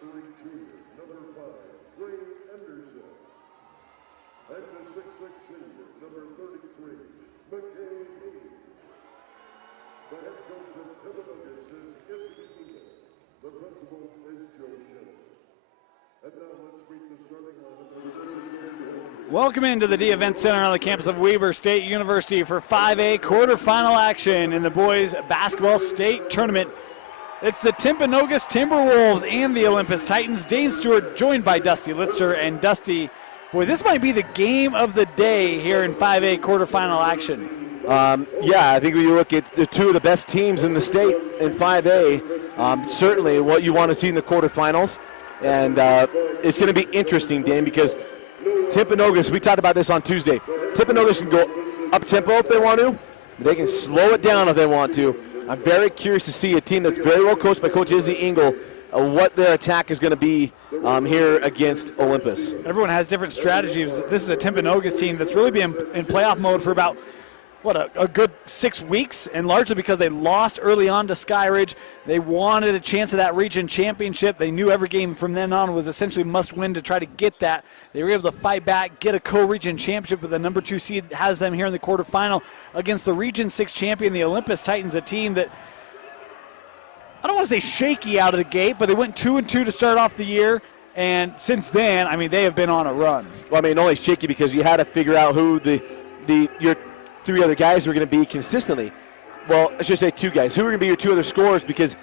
The head coach of Timpanogos is the principal is Joe Jensen. And now let's meet the starting lineup. Welcome into the D Event Center on the campus of Weber State University for 5A quarterfinal action in the boys basketball state tournament. It's the Timpanogos Timberwolves and the Olympus Titans. Dane Stewart joined by Dusty Litster. And Dusty, boy, this might be the game of the day here in 5A quarterfinal action. Yeah, I think when you look at the two of the best teams in the state in 5A, certainly what you want to see in the quarterfinals. And it's going to be interesting, Dan, because Timpanogos, we talked about this on Tuesday, Timpanogos can go up-tempo if they want to. They can slow it down if they want to. I'm very curious to see a team that's very well coached by Coach Izzy Engel, what their attack is going to be here against Olympus. Everyone has different strategies. This is a Timpanogos team that's really been in playoff mode for about a good 6 weeks, and largely because they lost early on to Skyridge. They wanted a chance at that region championship. They knew every game from then on was essentially must win to try to get that. They were able to fight back, get a co-region championship with the number 2 seed, has them here in the quarterfinal against the Region 6 champion, the Olympus Titans, a team that, I don't want to say shaky out of the gate, but they went 2-2 to start off the year. And since then, I mean, they have been on a run. Well, I mean, only shaky because you had to figure out who your 3 other guys were going to be consistently. Well, I should say 2 guys. Who were going to be your 2 other scorers, because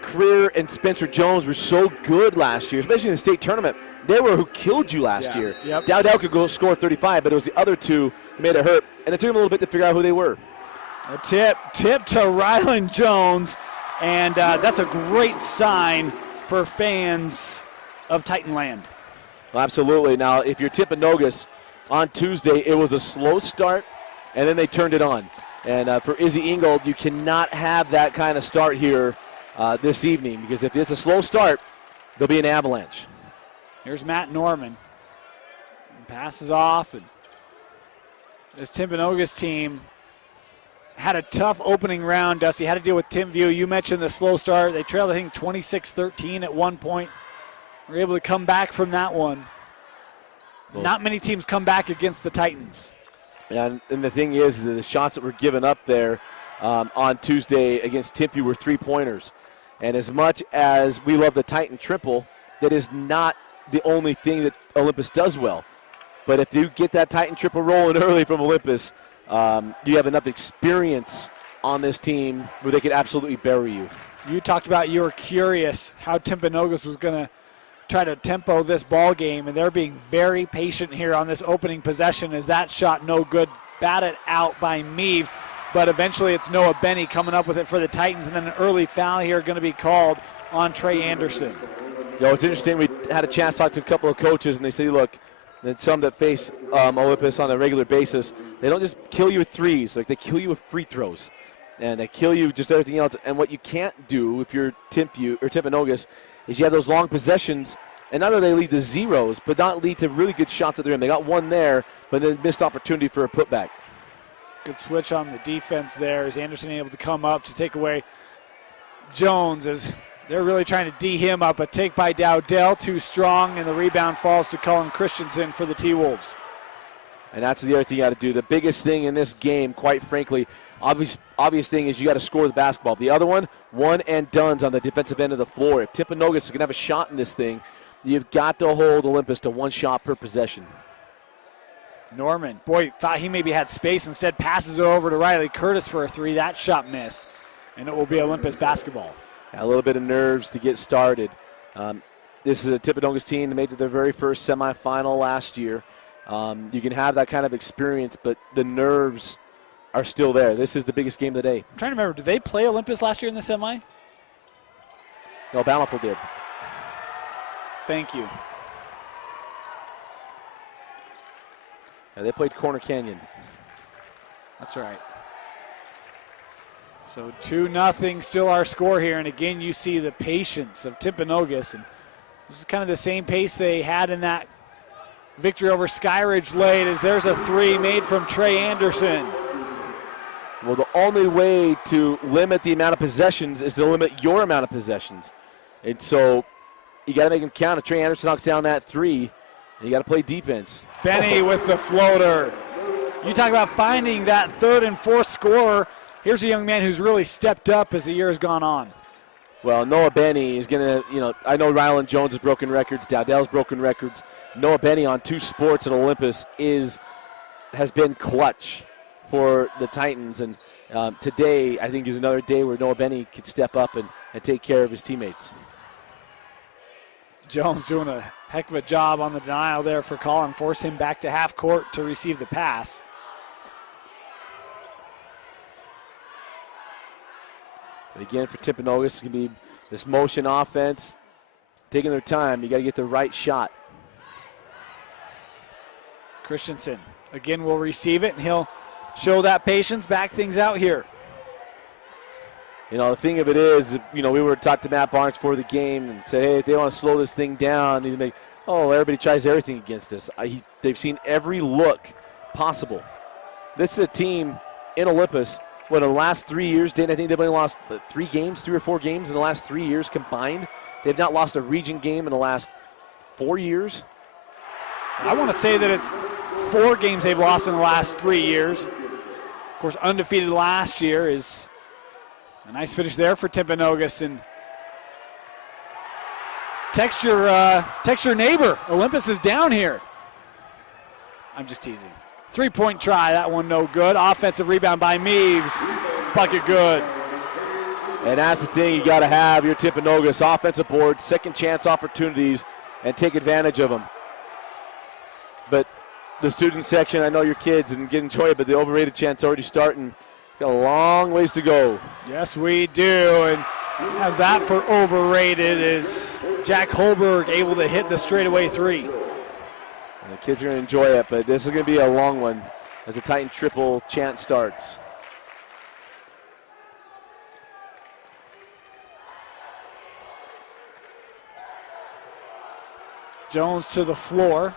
Creer and Spencer Jones were so good last year, especially in the state tournament. They were who killed you last year. Yep. Dowdell could go score 35, but it was the other 2 who made it hurt, and it took them a little bit to figure out who they were. A tip to Ryland Jones, and that's a great sign for fans of Titanland. Well, absolutely. Now, if you're Timpanogos, on Tuesday, it was a slow start, and then they turned it on. And for Izzy Engel, you cannot have that kind of start here this evening, because if it's a slow start, there'll be an avalanche. Here's Matt Norman. Passes off, and this Timpanogos team had a tough opening round, Dusty. Had to deal with Timview. You mentioned the slow start. They trailed, I think, 26-13 at one point. Were able to come back from that one. Well, not many teams come back against the Titans. And the thing is, the shots that were given up there on Tuesday against Timview were 3-pointers. And as much as we love the Titan triple, that is not the only thing that Olympus does well. But if you get that Titan triple rolling early from Olympus, you have enough experience on this team where they could absolutely bury you. You talked about you were curious how Timpanogos was going to try to tempo this ball game, and they're being very patient here on this opening possession as that shot no good, batted out by Meaves, but eventually it's Noah Benny coming up with it for the Titans, and then an early foul here going to be called on Trey Anderson. You know, it's interesting, we had a chance to talk to a couple of coaches, and they say, look, that some that face Olympus on a regular basis, they don't just kill you with threes, like they kill you with free throws, and they kill you just everything else. And what you can't do if you're Timview or Timpanogos is you have those long possessions, and not only they lead to zeros, but not lead to really good shots at the rim. They got one there, but then missed opportunity for a putback. Good switch on the defense there as Anderson able to come up to take away Jones as they're really trying to D him up. A take by Dowdell, too strong, and the rebound falls to Colin Kristensen for the T-Wolves. And that's the other thing you got to do. The biggest thing in this game, quite frankly, obvious thing is you got to score the basketball. The other one and dones on the defensive end of the floor. If Timpanogos is going to have a shot in this thing, you've got to hold Olympus to 1 shot per possession. Norman, boy, thought he maybe had space. Instead, passes it over to Riley Curtis for a 3. That shot missed, and it will be Olympus basketball. A little bit of nerves to get started. This is a Timpanogos team that made it to their very first semifinal last year. You can have that kind of experience, but the nerves are still there. This is the biggest game of the day. I'm trying to remember, did they play Olympus last year in the semi? No, Bountiful did. Thank you. Yeah, they played Corner Canyon. That's right. So 2-0 still our score here, and again you see the patience of Timpanogos, and this is kind of the same pace they had in that victory over Skyridge late, as there's a 3 made from Trey Anderson. Well, the only way to limit the amount of possessions is to limit your amount of possessions. And so you got to make them count. If Trey Anderson knocks down that three, you got to play defense. Benny with the floater. You talk about finding that third and fourth scorer. Here's a young man who's really stepped up as the year has gone on. Well, Noah Benny is going to, I know Ryland Jones has broken records, Dowdell's broken records. Noah Benny on 2 sports at Olympus has been clutch for the Titans. And today, I think, is another day where Noah Benny could step up and take care of his teammates. Jones doing a heck of a job on the denial there for Colin, force him back to half court to receive the pass. But again, for Timpanogos, it's going to be this motion offense, taking their time. You got to get the right shot. Kristensen again will receive it, and he'll show that patience, back things out here. The thing of it is, we were talking to Matt Barnes for the game and said, hey, if they want to slow this thing down, he's like, everybody tries everything against us. They've seen every look possible. This is a team in Olympus. In the last 3 years, Dayton, I think they've only lost 3 or 4 games in the last 3 years combined. They've not lost a region game in the last 4 years. I want to say that it's 4 games they've lost in the last 3 years. Of course, undefeated last year is a nice finish there for Timpanogos. And text your neighbor. Olympus is down here. I'm just teasing. 3-point try, that one no good. Offensive rebound by Meaves. Bucket good. And that's the thing you got to have your Timpanogos offensive board, second chance opportunities, and take advantage of them. But the student section, I know your kids and enjoy it, but the overrated chant's already starting. Got a long ways to go. Yes, we do. And how's that for overrated? Is Jack Holberg able to hit the straightaway 3? And the kids are going to enjoy it, but this is going to be a long one as the Titan triple chant starts. Jones to the floor.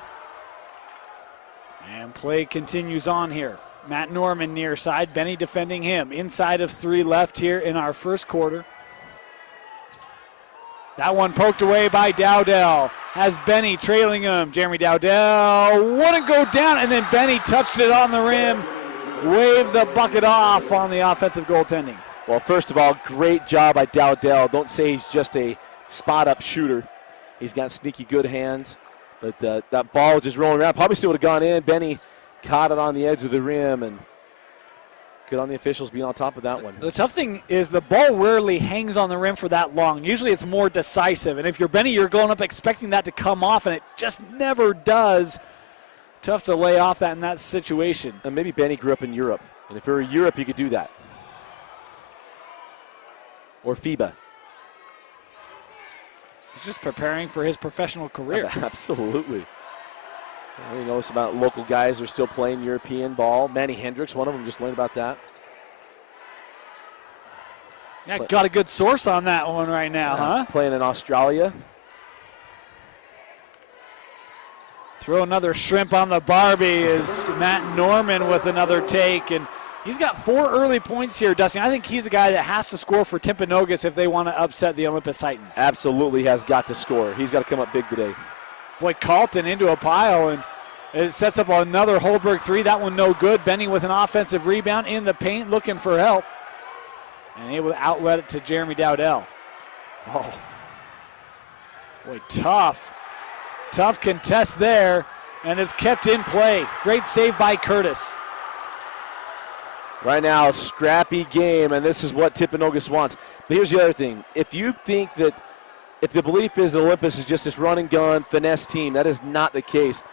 And play continues on here. Matt Norman near side, Benny defending him. Inside of 3 left here in our first quarter. That one poked away by Dowdell. Has Benny trailing him. Jeremy Dowdell wouldn't go down, and then Benny touched it on the rim. Waved the bucket off on the offensive goaltending. Well, first of all, great job by Dowdell. Don't say he's just a spot-up shooter. He's got sneaky good hands. But that ball was just rolling around. Probably still would have gone in. Benny caught it on the edge of the rim, and good on the officials being on top of that one. The tough thing is the ball rarely hangs on the rim for that long. Usually it's more decisive. And if you're Benny, you're going up expecting that to come off, and it just never does. Tough to lay off that in that situation. And maybe Benny grew up in Europe. And if you're in Europe, you could do that. Or FIBA. He's just preparing for his professional career. Absolutely. You notice about local guys are still playing European ball. Manny Hendricks, one of them, just learned about that. Yeah, got a good source on that one right now, huh? Playing in Australia. Throw another shrimp on the Barbie is Matt Norman with another take. And he's got 4 early points here, Dustin. I think he's a guy that has to score for Timpanogos if they want to upset the Olympus Titans. Absolutely has got to score. He's got to come up big today. Boy, Carlton into a pile, and it sets up another Holberg 3. That one no good. Benny with an offensive rebound in the paint, looking for help. And able to outlet it to Jeremy Dowdell. Oh. Boy, tough contest there, and it's kept in play. Great save by Curtis. Right now, scrappy game, and this is what Timpanogos wants. But here's the other thing. If you think that if the belief is Olympus is just this run-and-gun finesse team, that is not the case.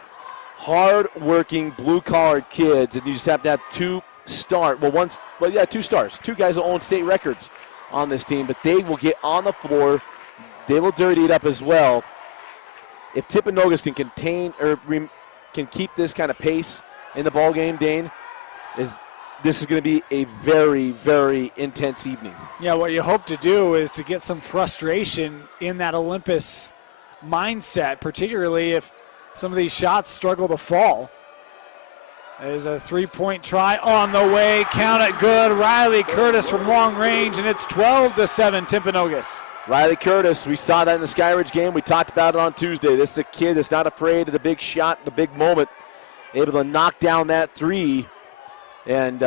Hard-working, blue-collared kids, and you just have to have 2 stars. Well, 2 stars. 2 guys that own state records on this team, but they will get on the floor. They will dirty it up as well. If Timpanogos can contain or can keep this kind of pace in the ball game, Dane, this is going to be a very, very intense evening. Yeah, what you hope to do is to get some frustration in that Olympus mindset, particularly if some of these shots struggle to fall. There's a 3-point try on the way. Count it good. Riley Curtis from long range, and it's 12-7 Timpanogos. Riley Curtis, we saw that in the Skyridge game. We talked about it on Tuesday. This is a kid that's not afraid of the big shot, the big moment. Able to knock down that three. And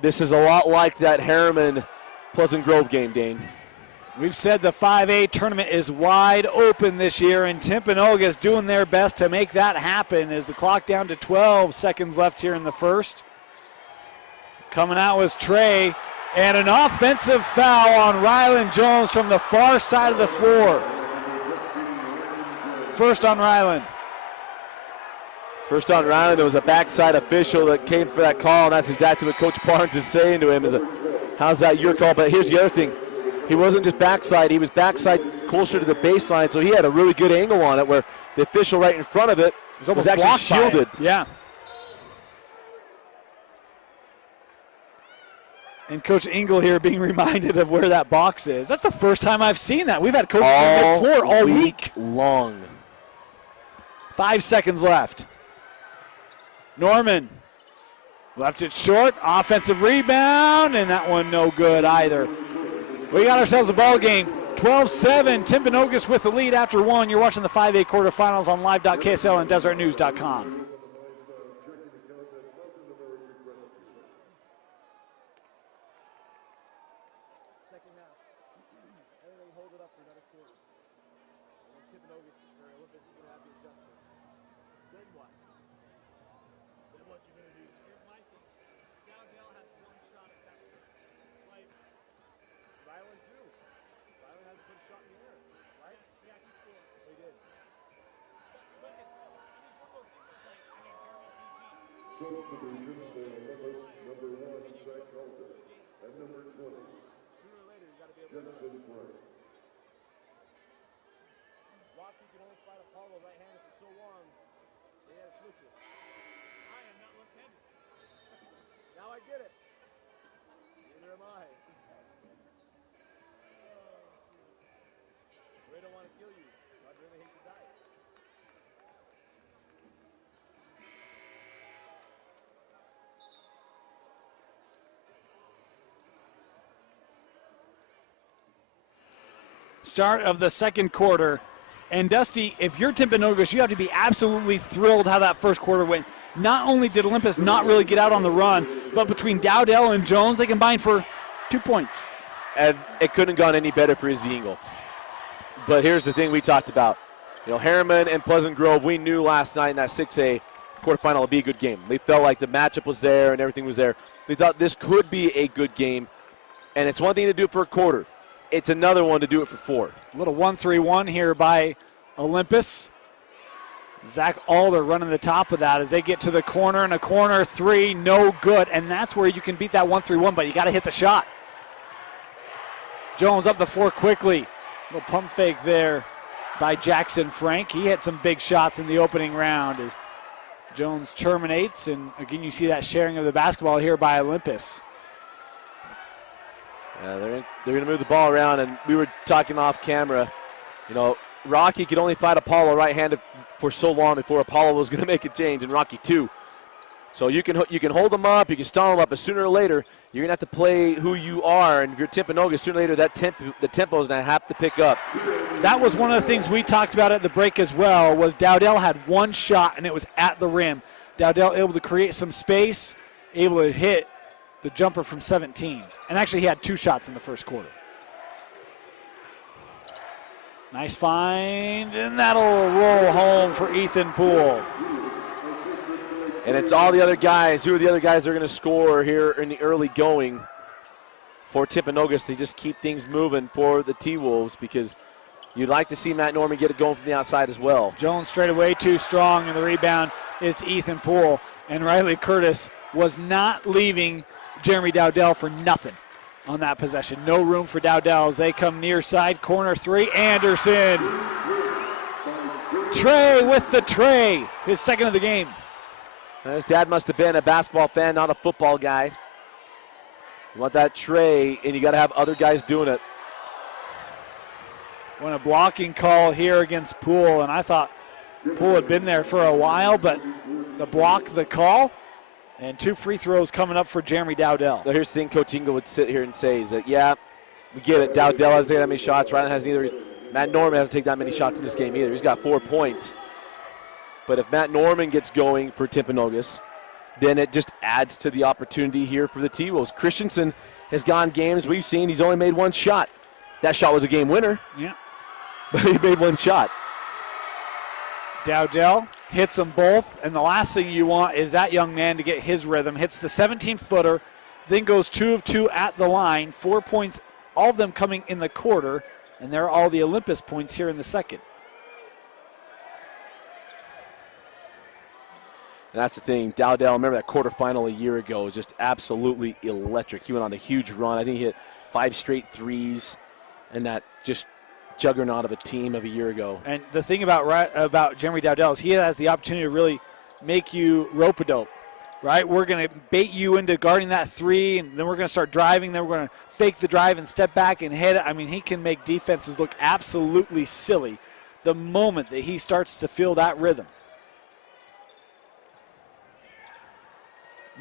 this is a lot like that Harriman-Pleasant Grove game, Dane. We've said the 5A tournament is wide open this year, and Timpanogos doing their best to make that happen as the clock down to 12 seconds left here in the first. Coming out was Trey, and an offensive foul on Ryland Jones from the far side of the floor. First on Ryland. First on Ryland, there was a backside official that came for that call, and that's exactly what Coach Barnes is saying to him. How's that your call? But here's the other thing. He wasn't just backside, he was backside closer to the baseline, so he had a really good angle on it where the official right in front of it was actually shielded. Yeah. And Coach Engel here being reminded of where that box is. That's the first time I've seen that. We've had coaches on the floor all week long. 5 seconds left. Norman left it short. Offensive rebound, and that one no good either. We got ourselves a ball game. 12-7. Timpanogos with the lead after one. You're watching the 5A quarterfinals on live.ksl and desertnews.com. Substitutions for Olympus, number 1, Zach Calder, and number 20, Jensen Frank. Rocky can only fight Apollo right-handed for so long. They had to switch it. I am not left-handed. Now I get it. Neither am I. Ray don't want to kill you. I'd really hate to die. Start of the second quarter. And Dusty, if you're Timpanogos, you have to be absolutely thrilled how that first quarter went. Not only did Olympus not really get out on the run, but between Dowdell and Jones, they combined for 2 points. And it couldn't have gone any better for Izzy Engel. But here's the thing we talked about. You know, Harriman and Pleasant Grove, we knew last night in that 6A quarterfinal would be a good game. We felt like the matchup was there and everything was there. We thought this could be a good game. And it's one thing to do it for a quarter. It's another one to do it for 4. A little 1-3-1 here by Olympus. Zach Alder running the top of that as they get to the corner, and a corner three, no good. And that's where you can beat that 1-3-1, but you got to hit the shot. Jones up the floor quickly. Little pump fake there by Jackson Frank. He hit some big shots in the opening round as Jones terminates. And again, you see that sharing of the basketball here by Olympus. They're going to move the ball around, and we were talking off camera. You know, Rocky could only fight Apollo right-handed for so long before Apollo was going to make a change, and Rocky too. So you can hold them up, you can stall them up, but sooner or later you're going to have to play who you are, and if you're Timpanogos, sooner or later the tempo is going to have to pick up. That was one of the things we talked about at the break as well, was Dowdell had one shot, and it was at the rim. Dowdell able to create some space, able to hit the jumper from 17. And actually he had 2 shots in the first quarter. Nice find, and that'll roll home for Ethan Poole. And it's all the other guys. Who are the other guys that are going to score here in the early going for Timpanogos to just keep things moving for the T-Wolves, because you'd like to see Matt Norman get it going from the outside as well. Jones straight away too strong, and the rebound is to Ethan Poole. And Riley Curtis was not leaving Jeremy Dowdell for nothing on that possession. No room for Dowdell as they come near side. Corner three, Anderson. Trey with the tray, his second of the game. His dad must have been a basketball fan, not a football guy. You want that tray, and you got to have other guys doing it. Want a blocking call here against Poole, and I thought Poole had been there for a while, but the block, the call, and 2 free throws coming up for Jeremy Dowdell. So here's the thing Coach Engel would sit here and say is that, yeah, We get it. Dowdell hasn't taken that many shots. Ryland hasn't either. Matt Norman hasn't taken that many shots in this game either. He's got 4 points. But if Matt Norman gets going for Timpanogos, then it just adds to the opportunity here for the T-Wolves. Kristensen has gone games we've seen. He's only made 1 shot. That shot was a game winner. Yeah. But he made 1 shot. Dowdell hits them both, and the last thing you want is that young man to get his rhythm. Hits the 17-footer, then goes 2 of 2 at the line. 4 points, all of them coming in the quarter, and they're all the Olympus points here in the second. And that's the thing. Dowdell, remember that quarterfinal a year ago, was just absolutely electric. He went on a huge run. I think he hit 5 straight threes, and that just juggernaut of a team of a year ago. And the thing about Jeremy Dowdell is he has the opportunity to really make you rope-a-dope, right? We're going to bait you into guarding that 3, and then we're going to start driving. Then we're going to fake the drive and step back and hit it. I mean, he can make defenses look absolutely silly the moment that he starts to feel that rhythm.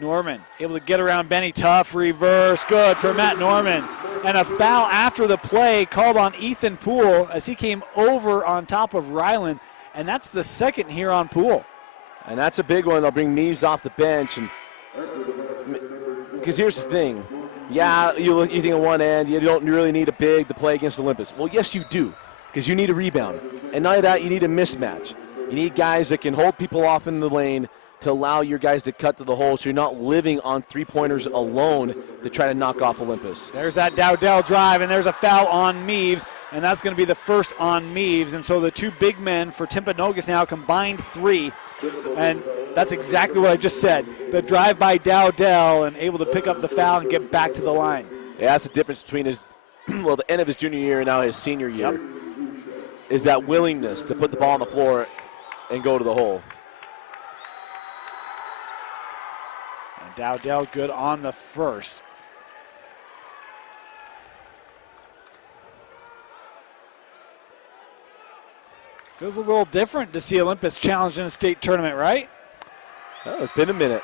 Norman able to get around Benny. Tough reverse. Good for Matt Norman. And a foul after the play called on Ethan Poole as he came over on top of Ryland. And that's the second here on Poole. And that's a big one. They'll bring Neves off the bench. And because here's the thing. Yeah, you think on one end, you don't really need a big to play against Olympus. Well, yes, you do, because you need a rebound. And not only that, you need a mismatch. You need guys that can hold people off in the lane to allow your guys to cut to the hole so you're not living on 3-pointers alone to try to knock off Olympus. There's that Dowdell drive, and there's a foul on Meaves, and that's going to be the first on Meaves. And so the 2 big men for Timpanogos now combined 3, and that's exactly what I just said. The drive by Dowdell and able to pick up the foul and get back to the line. Yeah, that's the difference between his, well, the end of his junior year and now his senior year, is that willingness to put the ball on the floor and go to the hole. Dowdell good on the first. Feels a little different to see Olympus challenged in a state tournament, right? Oh, it's been a minute.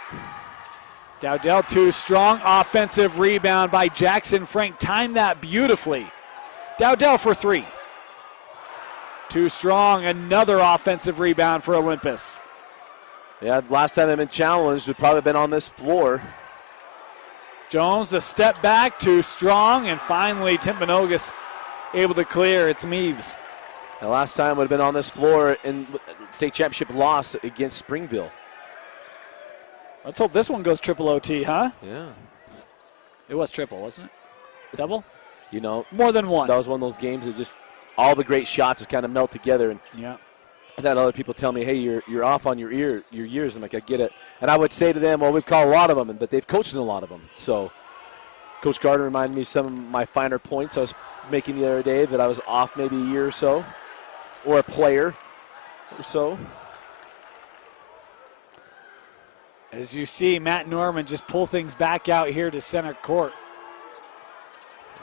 Dowdell, 2, strong offensive rebound by Jackson Frank. Timed that beautifully. Dowdell for 3. 2 strong, another offensive rebound for Olympus. Yeah, last time they've been challenged, would probably been on this floor. Jones, the step back, 2 strong, and finally Timpanogos able to clear. It's Meaves. The last time would have been on this floor in state championship loss against Springville. Let's hope this one goes triple OT, huh? Yeah. It was triple, wasn't it? Double? You know. More than one. That was one of those games that just all the great shots just kind of melt together. And yeah. I've had other people tell me, hey, you're off on your years. I'm like, I get it. And I would say to them, well, we've called a lot of them, but they've coached in a lot of them. So Coach Gardner reminded me some of my finer points I was making the other day that I was off maybe a year or so, or a player or so. As you see, Matt Norman just pull things back out here to center court.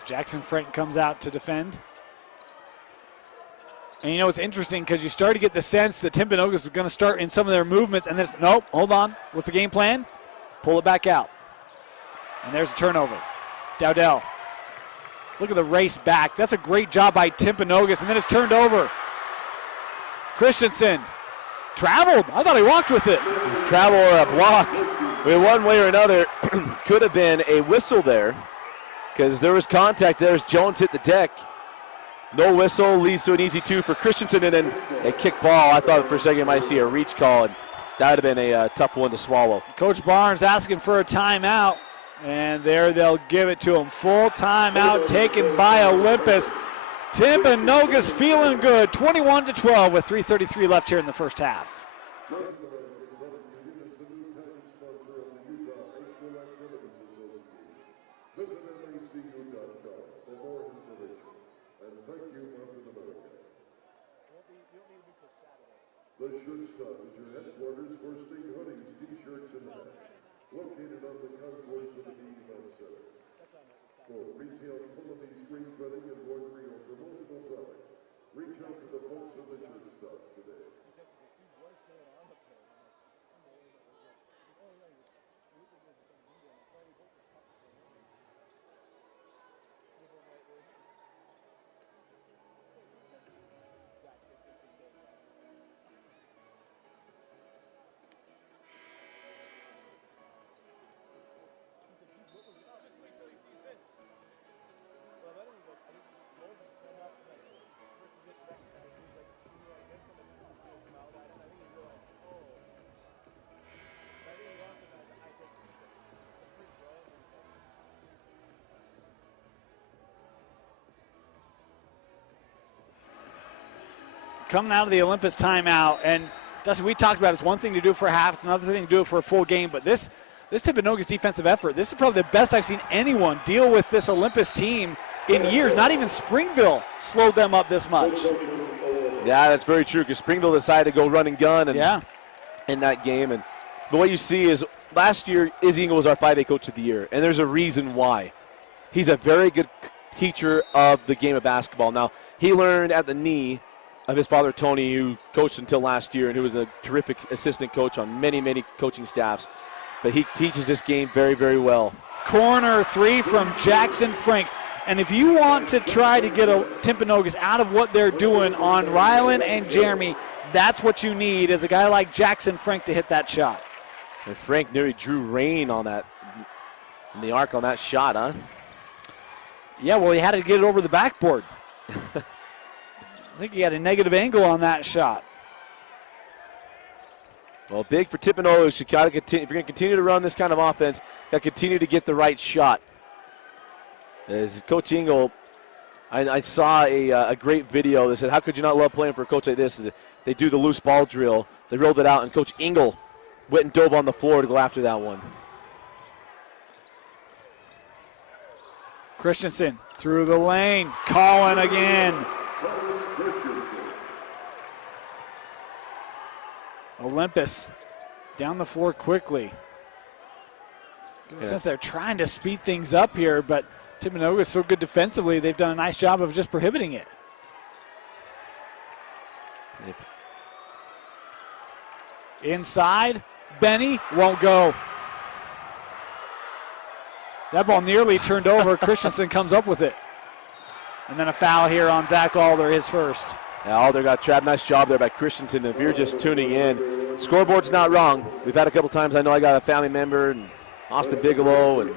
Jackson Frank comes out to defend. And you know, it's interesting because you start to get the sense that Timpanogos was going to start in some of their movements, and then, nope, hold on. What's the game plan? Pull it back out. And there's a turnover. Dowdell. Look at the race back. That's a great job by Timpanogos, and then it's turned over. Kristensen traveled. I thought he walked with it. Travel or a block. One way or another, could have been a whistle there because there was contact there as Jones hit the deck. No whistle leads to an easy 2 for Kristensen, and then a kick ball. I thought for a second I might see a reach call, and that would have been a tough one to swallow. Coach Barnes asking for a timeout, and there they'll give it to him. Full timeout taken by Olympus. Timpanogos feeling good, 21-12 with 3:33 left here in the first half. The Shirt Stop is your headquarters for state hoodies, t-shirts, and hats. Located on the concourse of the Dean Event Center. For retail quality screen printing, embroidery, or promotional products, reach out to the folks of the Shirt Stop today. coming out of the Olympus timeout, and Dustin, we talked about it's one thing to do it for a half, it's another thing to do it for a full game, but this Timpanogos defensive effort, this is probably the best I've seen anyone deal with this Olympus team in years. Not even Springville slowed them up this much. Yeah, that's very true, because Springville decided to go run and gun in that game. And but what you see is last year, Izzy Engel was our 5A Coach of the Year, and there's a reason why. He's a very good teacher of the game of basketball. Now, he learned at the knee of his father, Tony, who coached until last year and who was a terrific assistant coach on many, many coaching staffs. But he teaches this game very, very well. Corner three from Jackson Frank. And if you want to try to get a Timpanogos out of what they're doing on Ryland and Jeremy, that's what you need is a guy like Jackson Frank to hit that shot. And Frank nearly drew rain on that, in the arc on that shot, huh? Yeah, well, he had to get it over the backboard. I think he had a negative angle on that shot. Well, big for Timpanogos. You got to continue. If you're going to continue to run this kind of offense, you got to continue to get the right shot. As Coach Engel, I saw a great video that said, how could you not love playing for a coach like this? They do the loose ball drill. They rolled it out, and Coach Engel went and dove on the floor to go after that one. Kristensen through the lane. Colin again. Olympus down the floor quickly. Since they're trying to speed things up here, but Timpanogos is so good defensively, they've done a nice job of just prohibiting it. Inside, Benny won't go. That ball nearly turned over. Kristensen comes up with it. And then a foul here on Zach Alder, his first. Yeah, Alder got trapped. Nice job there by Kristensen. If you're just tuning in, scoreboard's not wrong. We've had a couple times. I know I got a family member, and Austin Bigelow, and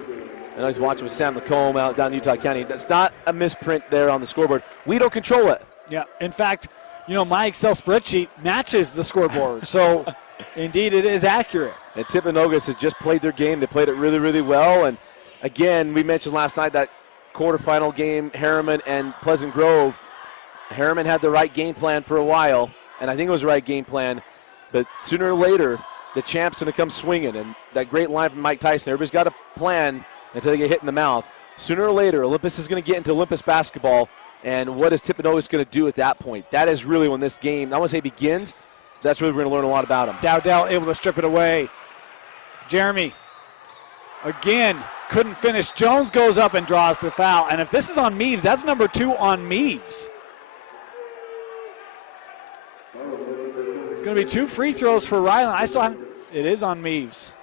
I know he's watching with Sam Lacombe out down in Utah County. That's not a misprint there on the scoreboard. We don't control it. Yeah, in fact, you know, my Excel spreadsheet matches the scoreboard. So, indeed, it is accurate. And Timpanogos has just played their game. They played it really, really well. And, again, we mentioned last night that quarterfinal game, Harriman and Pleasant Grove. Harriman had the right game plan for a while, and I think it was the right game plan. But sooner or later, the champ's going to come swinging. And that great line from Mike Tyson, everybody's got a plan until they get hit in the mouth. Sooner or later, Olympus is going to get into Olympus basketball. And what is Timpanogos going to do at that point? That is really when this game, I want to say begins, that's really we're going to learn a lot about him. Dowdell able to strip it away. Jeremy, again, couldn't finish. Jones goes up and draws the foul. And if this is on Meaves, that's number 2 on Meaves. It's going to be 2 free throws for Ryland. I still haven't. It is on Meaves.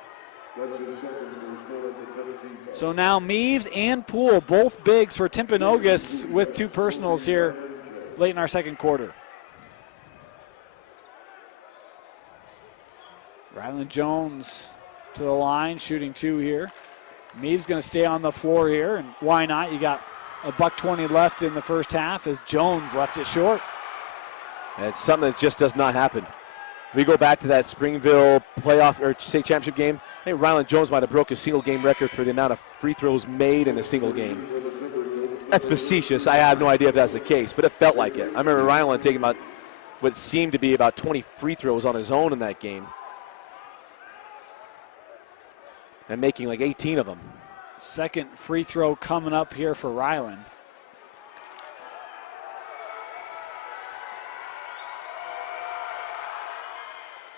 So now Meaves and Poole, both bigs for Timpanogos with 2 personals here late in our second quarter. Ryland Jones to the line, shooting 2 here. Meaves going to stay on the floor here, and why not? You got a $1:20 left in the first half as Jones left it short. It's something that just does not happen. We go back to that Springville playoff or state championship game. I think Ryland Jones might have broke a single game record for the amount of free throws made in a single game. That's facetious. I have no idea if that's the case, but it felt like it. I remember Ryland taking about what seemed to be about 20 free throws on his own in that game and making like 18 of them. Second free throw coming up here for Ryland.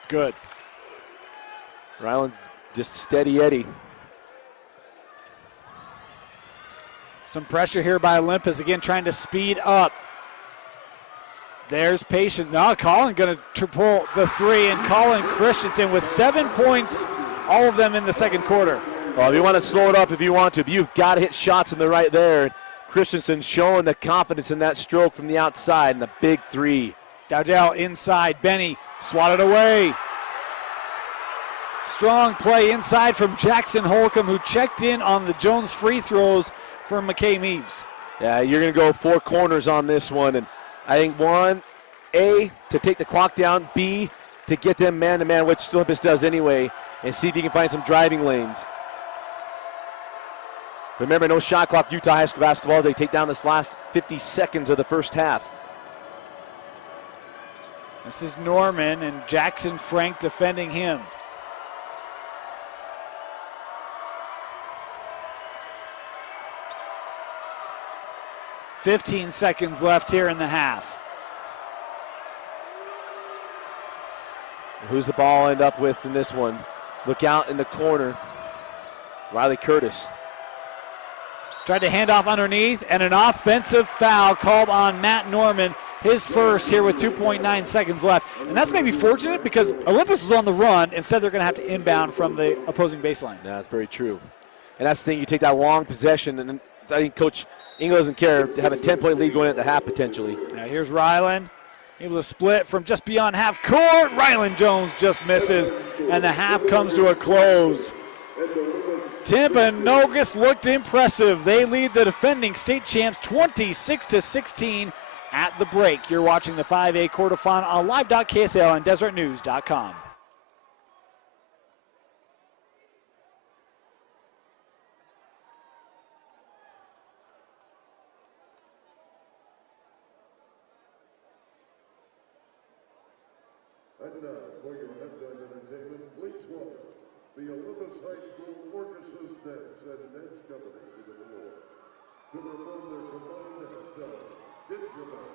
Good. Ryland's just steady Eddie. Some pressure here by Olympus, again trying to speed up. There's Patient. Now Colin going to pull the 3, and Colin Kristensen with 7 points, all of them in the second quarter. Well, if you want to slow it up if you want to, but you've got to hit shots in the right there. Kristensen showing the confidence in that stroke from the outside, and a big 3. Dowdell inside, Benny swatted away. Strong play inside from Jackson Holcomb, who checked in on the Jones free throws for McKay Meaves. Yeah, you're going to go 4 corners on this one, and I think 1, A, to take the clock down, B, to get them man-to-man, which Olympus does anyway, and see if you can find some driving lanes. Remember, no shot clock, Utah High School basketball. They take down this last 50 seconds of the first half. This is Norman and Jackson Frank defending him. "15 seconds left here in the half. Who's the ball end up with in this one? Look out in the corner. Riley Curtis. Tried to hand off underneath, and an offensive foul called on Matt Norman. His first here with 2.9 seconds left. And that's maybe fortunate because Olympus was on the run. Instead, they're going to have to inbound from the opposing baseline. Yeah, that's very true. And that's the thing. You take that long possession, and I think Coach Ingo doesn't care to have a 10-point lead going at the half potentially. Now here's Ryland. Able to split from just beyond half court. Ryland Jones just misses, and the half comes to a close. Timpanogos looked impressive. They lead the defending state champs 26-16 at the break. You're watching the 5A quarterfinal on live.ksl and desertnews.com. And now, for your halftime entertainment, please welcome the Olympus High School Orchestra's Dance and Dance Company to the floor to perform their combined halftime Digimon.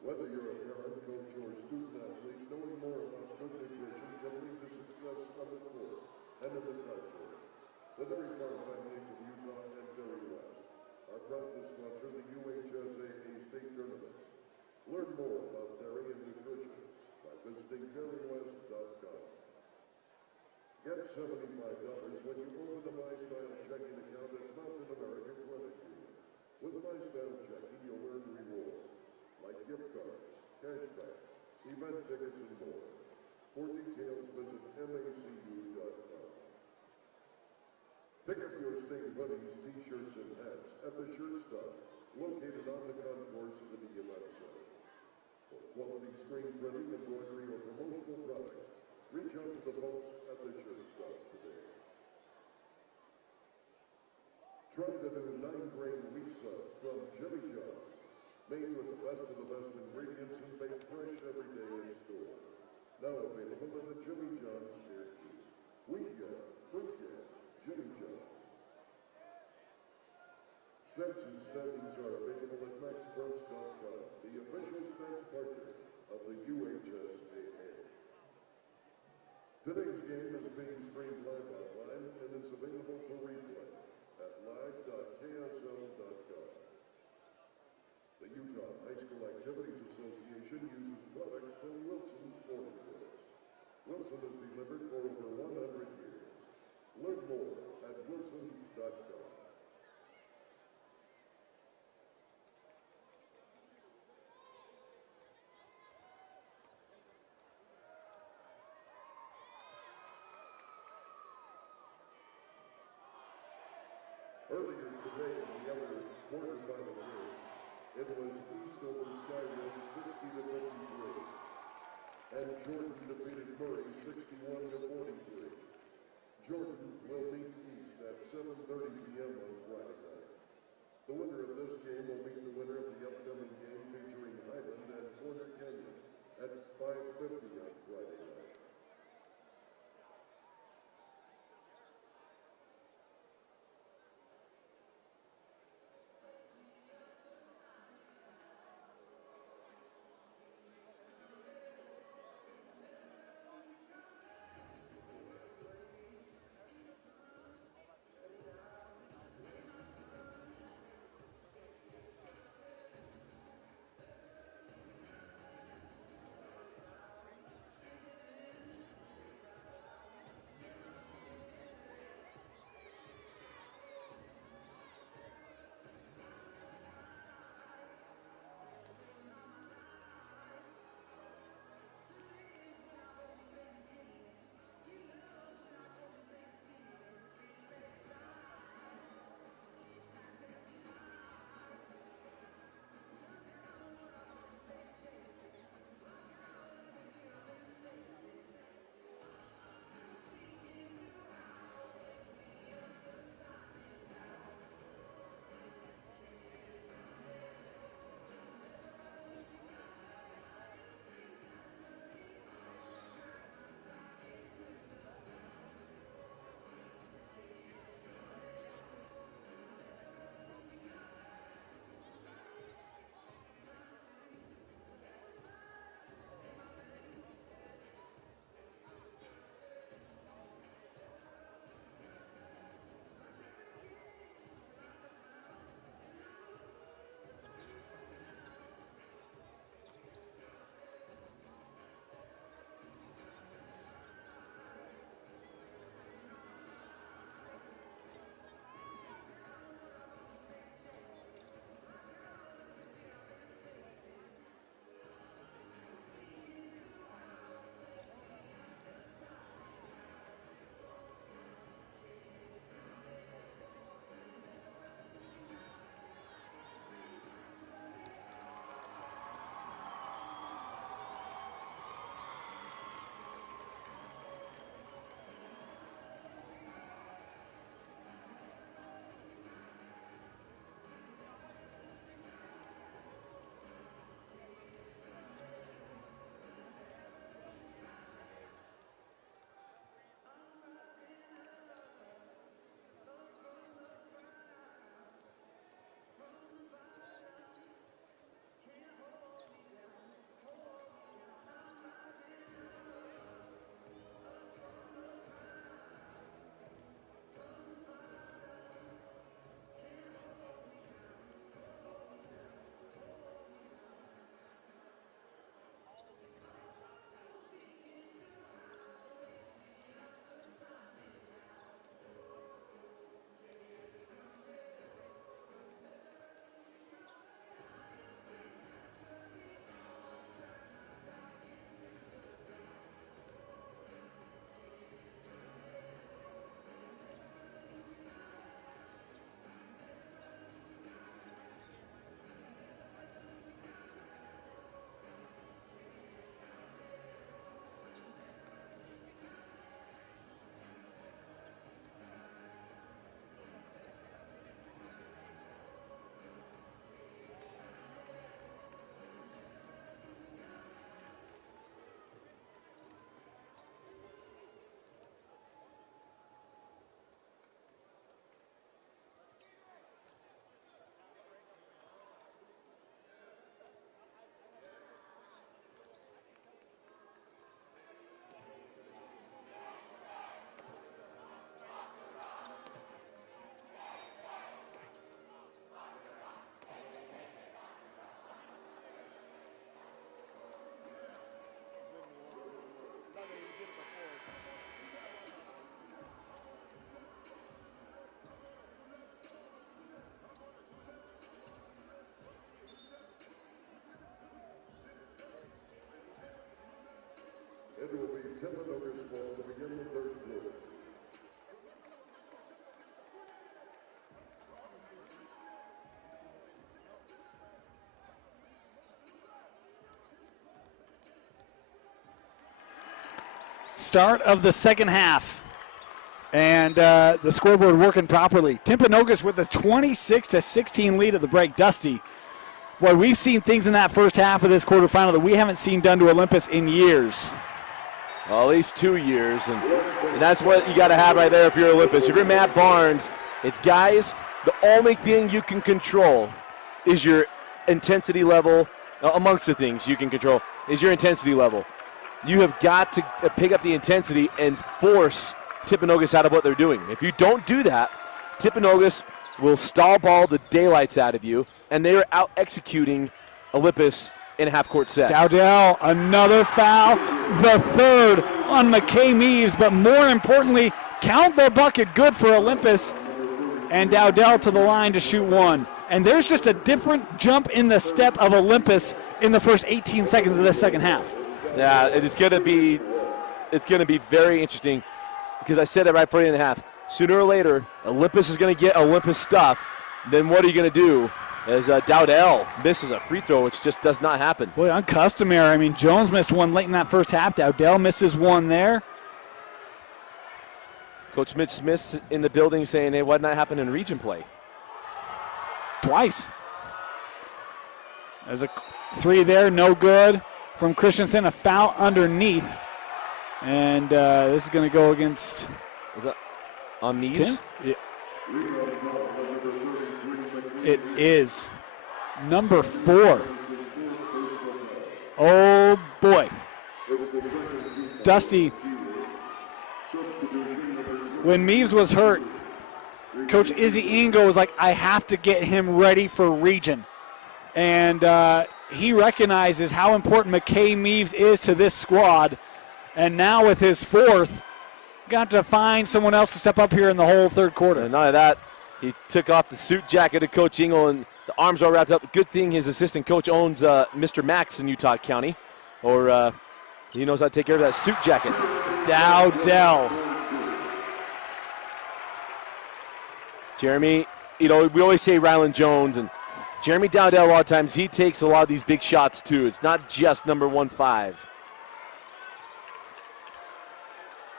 Whether you're a parent, coach, or student athlete, knowing more about good nutrition can lead to success on the court and in the classroom. The Dairy Farm families of Utah and Dairy West are proud to sponsor the UHSAA state tournaments. Learn more about dairy and nutrition by visiting dairywest.com. Get $75 when you open a MyStyle checking account at Mountain American Credit Union. With MyStyle checking, you'll earn rewards like gift cards, cashback, tickets, and more. For details, visit macu.com. Pick up your Sting hoodies, t-shirts, and hats at the Shirt Stop, located on the concourse of the Media Event Center. For quality screen printing, embroidery, or promotional products, reach out to the folks at the Shirt Stop today. Try the new 9-grain wheat sub from Jimmy John's. Made with the best of the best ingredients and baked fresh every day in store. Now available at the Jimmy John's near you. Wheat yard, fruit yard, Jimmy John's. Stamps and standings are available at maxpros.com, the official stamps partner of the UHSAA. Today's game is being streamed live online and is available for replay at live.ksl.com. The Utah High School Activities Association uses products from Wilson Sporting Goods. Wilson has delivered for over 100 years. Learn more at wilson.com. Earlier today in the other quarterfinal games, it was East over Skyrim 60-53, and Jordan defeated Murray 61-43. Jordan will meet East at 7:30 p.m. on Friday night. The winner of this game will meet the winner of the upcoming game featuring Ryland and Corner Canyon at 5:50 on Friday night. Timpanogos ball to begin the third quarter. Start of the second half. And the scoreboard working properly. Timpanogos with a 26-16 lead at the break. Dusty, boy, we've seen things in that first half of this quarterfinal that we haven't seen done to Olympus in years. Well, at least 2 years, and that's what you got to have right there if you're Olympus. If you're Matt Barnes, it's guys, the only thing you can control is your intensity level. Amongst the things you can control is your intensity level. You have got to pick up the intensity and force Timpanogos out of what they're doing. If you don't do that, Timpanogos will stall ball the daylights out of you, and they are out executing Olympus in a half-court set. Dowdell, another foul, the third on McKay Meaves, but more importantly, count their bucket good for Olympus, and Dowdell to the line to shoot one. And there's just a different jump in the step of Olympus in the first 18 seconds of this second half. Yeah, it's going to be very interesting because I said it right before the end of the half. Sooner or later, Olympus is going to get Olympus stuff. Then what are you going to do? As Dowdell misses a free throw, which just does not happen. Boy, uncustomary. I mean, Jones missed one late in that first half. Dowdell misses one there. Coach Mitch Smith's in the building saying, hey, why didn't that happen in region play? Twice. There's a three there, no good. From Kristensen, a foul underneath. And this is going to go against... Is that on Meaves? Tim? It is number 4. Oh, boy. Dusty, when Meaves was hurt, Coach Izzy Ingo was like, I have to get him ready for region. And he recognizes how important McKay Meaves is to this squad. And now with his 4th, got to find someone else to step up here in the whole third quarter. And none of that. He took off the suit jacket of Coach Engel, and the arms are wrapped up. Good thing his assistant coach owns Mr. Max in Utah County, or he knows how to take care of that suit jacket. Dowdell. Jeremy, we always say Ryland Jones, and Jeremy Dowdell, a lot of times, he takes a lot of these big shots, too. It's not just number 1-5.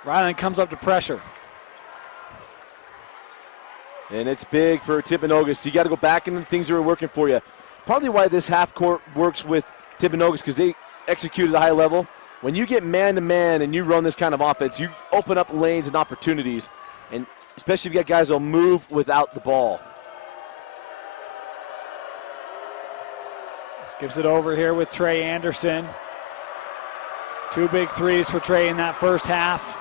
Ryland comes up to pressure. And it's big for Timpanogos. You got to go back into the things that were working for you. Partly why this half court works with Timpanogos, because they execute at a high level. When you get man-to-man and you run this kind of offense, you open up lanes and opportunities, and especially if you got guys that will move without the ball. Skips it over here with Trey Anderson. 2 big threes for Trey in that first half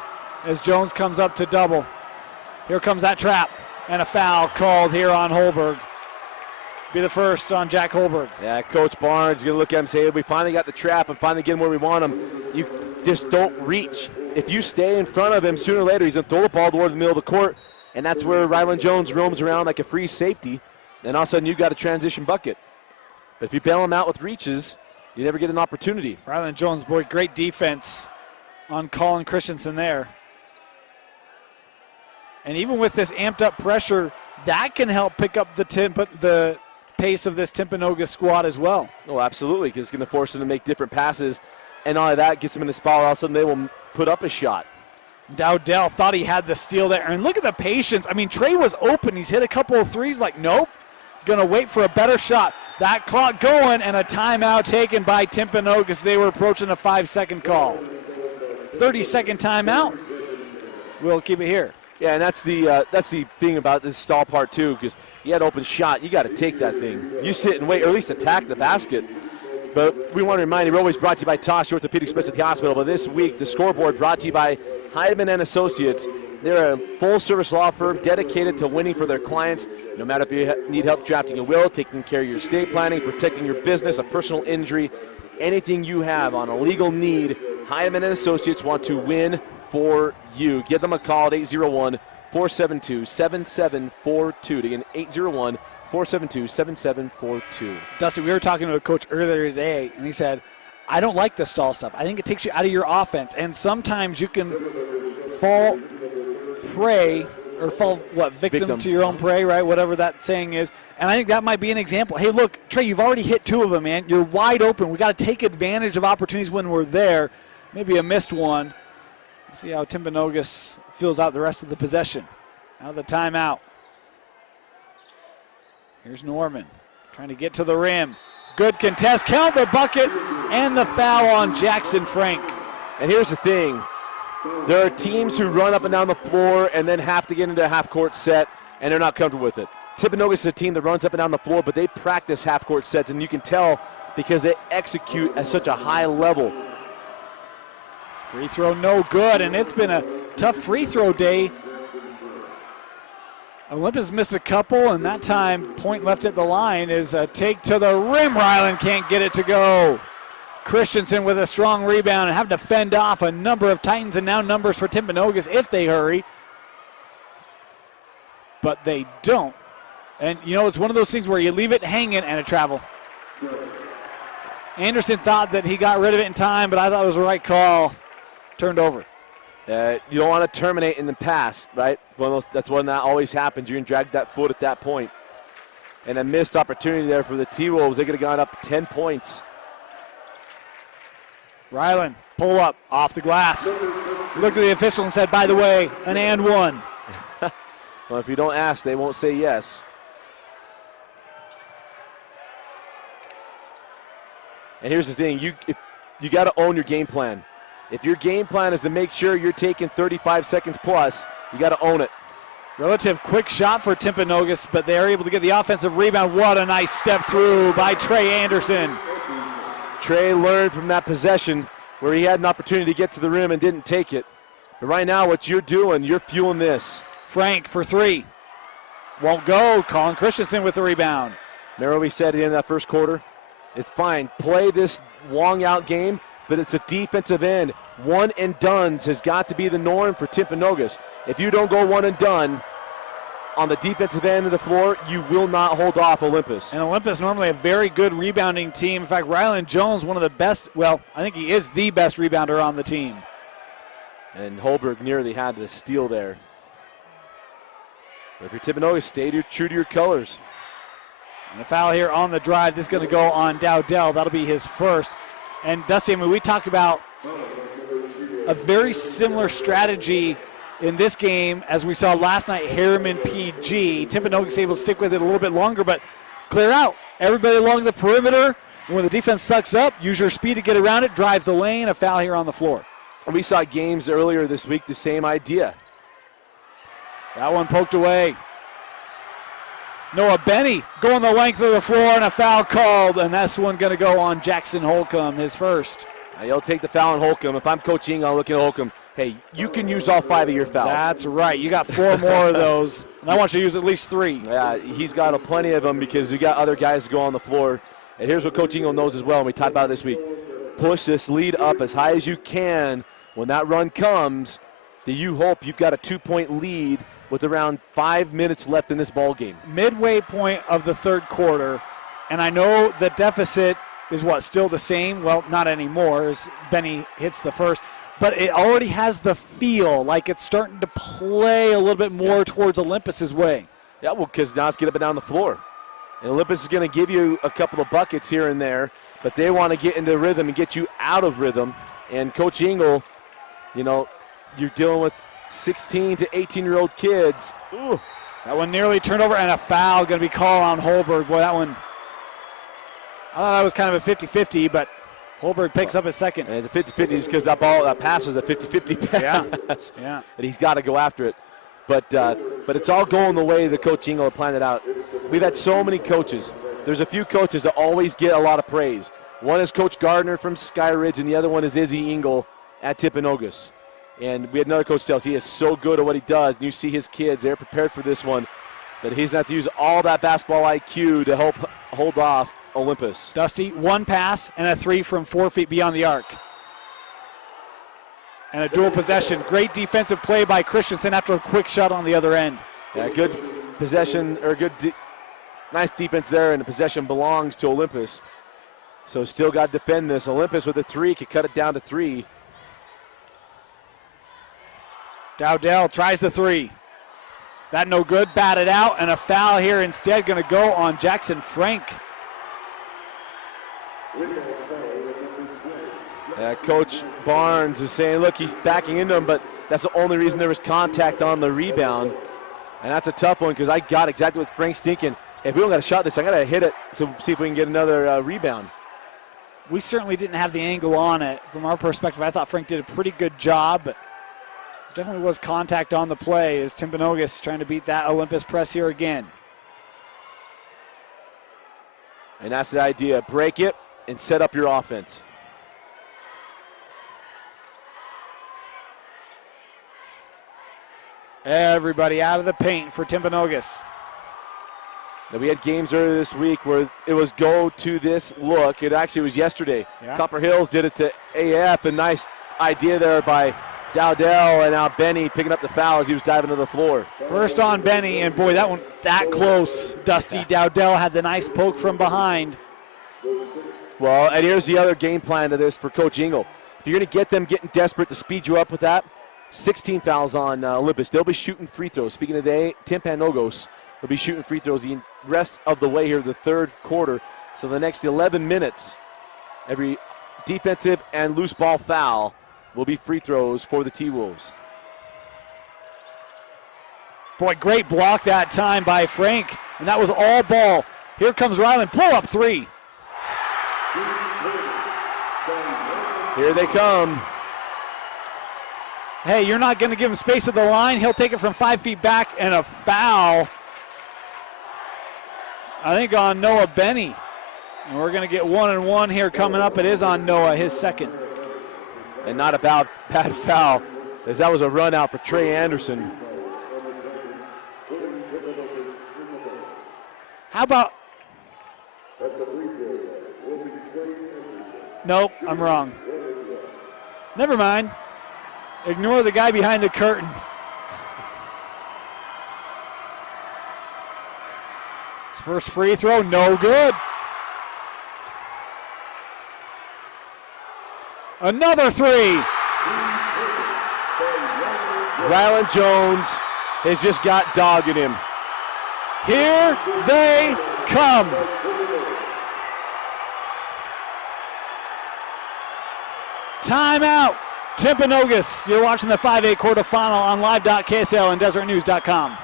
as Jones comes up to double. Here comes that trap. And a foul called here on Holberg. Be the first on Jack Holberg. Yeah, Coach Barnes is going to look at him and say, we finally got the trap and finally get him where we want him. You just don't reach. If you stay in front of him, sooner or later, he's going to throw the ball toward the middle of the court, and that's where Ryland Jones roams around like a free safety, and all of a sudden you've got a transition bucket. But if you bail him out with reaches, you never get an opportunity. Ryland Jones, boy, great defense on Colin Kristensen there. And even with this amped up pressure, that can help pick up the pace of this Timpanogos squad as well. Oh, absolutely, because it's going to force them to make different passes. And all of that gets them in the spot. All of a sudden they will put up a shot. Dowdell thought he had the steal there. And look at the patience. I mean, Trey was open. He's hit a couple of threes like, nope. Going to wait for a better shot. That clock going and a timeout taken by Timpanogos. They were approaching a 5-second call. 30-second timeout. We'll keep it here. Yeah, and that's the thing about this stall part too, because you had an open shot, you got to take that thing. You sit and wait, or at least attack the basket. But we want to remind you, we're always brought to you by Tosh Orthopedic Specialty Hospital. But this week, the scoreboard brought to you by Heidemann and Associates. They're a full-service law firm dedicated to winning for their clients. No matter if you need help drafting a will, taking care of your estate planning, protecting your business, a personal injury, anything you have on a legal need, Heidemann and Associates want to win for you. Give them a call at 801-472-7742. Again, 801-472-7742. Dusty, we were talking to a coach earlier today, and he said, I don't like the stall stuff. I think it takes you out of your offense. And sometimes you can fall prey or fall, victim to your own prey, right? Whatever that saying is. And I think that might be an example. Hey, look, Trey, you've already hit 2 of them, man. You're wide open. We got to take advantage of opportunities when we're there. Maybe a missed one. See how Timpanogos fills out the rest of the possession. Out of the timeout. Here's Norman trying to get to the rim. Good contest. Count the bucket and the foul on Jackson Frank. And here's the thing. There are teams who run up and down the floor and then have to get into a half-court set, and they're not comfortable with it. Timpanogos is a team that runs up and down the floor, but they practice half-court sets, and you can tell because they execute at such a high level. Free throw no good, and it's been a tough free throw day. Olympus missed a couple, and that time point left at the line is a take to the rim. Ryland can't get it to go. Kristensen with a strong rebound and having to fend off a number of Titans, and now numbers for Timpanogos if they hurry. But they don't. And, you know, it's one of those things where you leave it hanging and a travel. Anderson thought that he got rid of it in time, but I thought it was the right call. Turned over. You don't want to terminate in the pass, right? That's when that always happens. You're going to drag that foot at that point. And a missed opportunity there for the T-Wolves. They could have gone up 10 points. Ryland, pull up, off the glass. Looked at the official and said, by the way, an and one. Well, if you don't ask, they won't say yes. And here's the thing. You got to own your game plan. If your game plan is to make sure you're taking 35 seconds plus, you got to own it. Relative quick shot for Timpanogos, but they are able to get the offensive rebound. What a nice step through by Trey Anderson. Trey learned from that possession where he had an opportunity to get to the rim and didn't take it. But right now, what you're doing, you're fueling this. Frank for 3. Won't go. Colin Kristensen with the rebound. Remember what we said at the end of that first quarter? It's fine. Play this long out game, but it's a defensive end. One and dones has got to be the norm for Timpanogos. If you don't go one and done on the defensive end of the floor, you will not hold off Olympus. And Olympus normally a very good rebounding team. In fact, Ryland Jones, one of the best, well, I think he is the best rebounder on the team. And Holberg nearly had the steal there. But if you're Timpanogos, stay true to your colors. And a foul here on the drive. This is going to go on Dowdell. That'll be his first. And Dusty, I mean, we talk about a very similar strategy in this game as we saw last night, Harriman PG. Timpanogos able to stick with it a little bit longer, but clear out. Everybody along the perimeter. And when the defense sucks up, use your speed to get around it, drive the lane. A foul here on the floor. And we saw games earlier this week, the same idea. That one poked away. Noah Benny going the length of the floor, and a foul called, and that's one going to go on Jackson Holcomb, his first. Now you'll take the foul on Holcomb. If I'm coaching, I'll look at Holcomb. Hey, you can use all 5 of your fouls. That's right. You got 4 more of those, and I want you to use at least 3. Yeah, he's got plenty of them because you got other guys to go on the floor. And here's what Coach Ingle knows as well, and we talked about it this week. Push this lead up as high as you can. When that run comes, you hope you've got a 2-point lead with around 5 minutes left in this ball game. Midway point of the third quarter, and I know the deficit is still the same? Well, not anymore as Benny hits the first, but it already has the feel like it's starting to play a little bit more towards Olympus's way. Yeah, well, because now it's get up and down the floor. And Olympus is going to give you a couple of buckets here and there, but they want to get into rhythm and get you out of rhythm. And Coach Ingle, you know, you're dealing with 16 to 18-year-old kids. Ooh. That one nearly turned over, and a foul going to be called on Holberg. Boy, that one, I thought that was kind of a 50-50, but Holberg picks up his second. And it's a 50-50 just because that pass was a 50-50 pass. Yeah. And he's got to go after it. But it's all going the way the Coach Ingle had planned it out. We've had so many coaches. There's a few coaches that always get a lot of praise. One is Coach Gardner from Sky Ridge, and the other one is Izzy Ingle at Timpanogos. And we had another coach tell us he is so good at what he does. And you see his kids, they're prepared for this one. But he's going to have to use all that basketball IQ to help hold off Olympus. Dusty, 1 pass and a 3 from 4 feet beyond the arc. And a dual possession. Great defensive play by Kristensen after a quick shot on the other end. Yeah, good possession, or nice defense there, and the possession belongs to Olympus. So still got to defend this. Olympus with a 3 could cut it down to 3. Dowdell tries the 3. That no good, batted out, and a foul here instead going to go on Jackson Frank. Yeah, Coach Barnes is saying, look, he's backing into him, but that's the only reason there was contact on the rebound. And that's a tough one because I got exactly what Frank's thinking. If we don't got a shot this, I got to hit it so see if we can get another rebound. We certainly didn't have the angle on it. From our perspective, I thought Frank did a pretty good job, but definitely was contact on the play as Timpanogos trying to beat that Olympus press here again. And that's the idea. Break it and set up your offense. Everybody out of the paint for Timpanogos. Now, we had games earlier this week where it was go to this look. It actually was yesterday. Yeah. Copper Hills did it to AF. A nice idea there by Dowdell, and now Benny picking up the foul as he was diving to the floor. First on Benny, and boy, that one that close. Dusty Dowdell had the nice poke from behind. Well, and here's the other game plan to this for Coach Engel. If you're going to get them getting desperate to speed you up with that, 16 fouls on Olympus. They'll be shooting free throws. Speaking of today, Timpanogos will be shooting free throws the rest of the way here, the third quarter. So the next 11 minutes, every defensive and loose ball foul will be free throws for the T-Wolves. Boy, great block that time by Frank, and that was all ball. Here comes Ryland, pull up 3. Here they come. Hey, you're not going to give him space at the line. He'll take it from 5 feet back, and a foul, I think, on Noah Benny. And we're going to get 1-and-1 here coming up. It is on Noah, his second. And not a bad foul, as that was a run out for Trey Anderson. How about? Nope, I'm wrong. Never mind. Ignore the guy behind the curtain. His first free throw, no good. Another 3. Ryland Jones has just got dog in him. Here they come. Timeout. Timpanogos. You're watching the 5A quarterfinal on live.ksl and desertnews.com.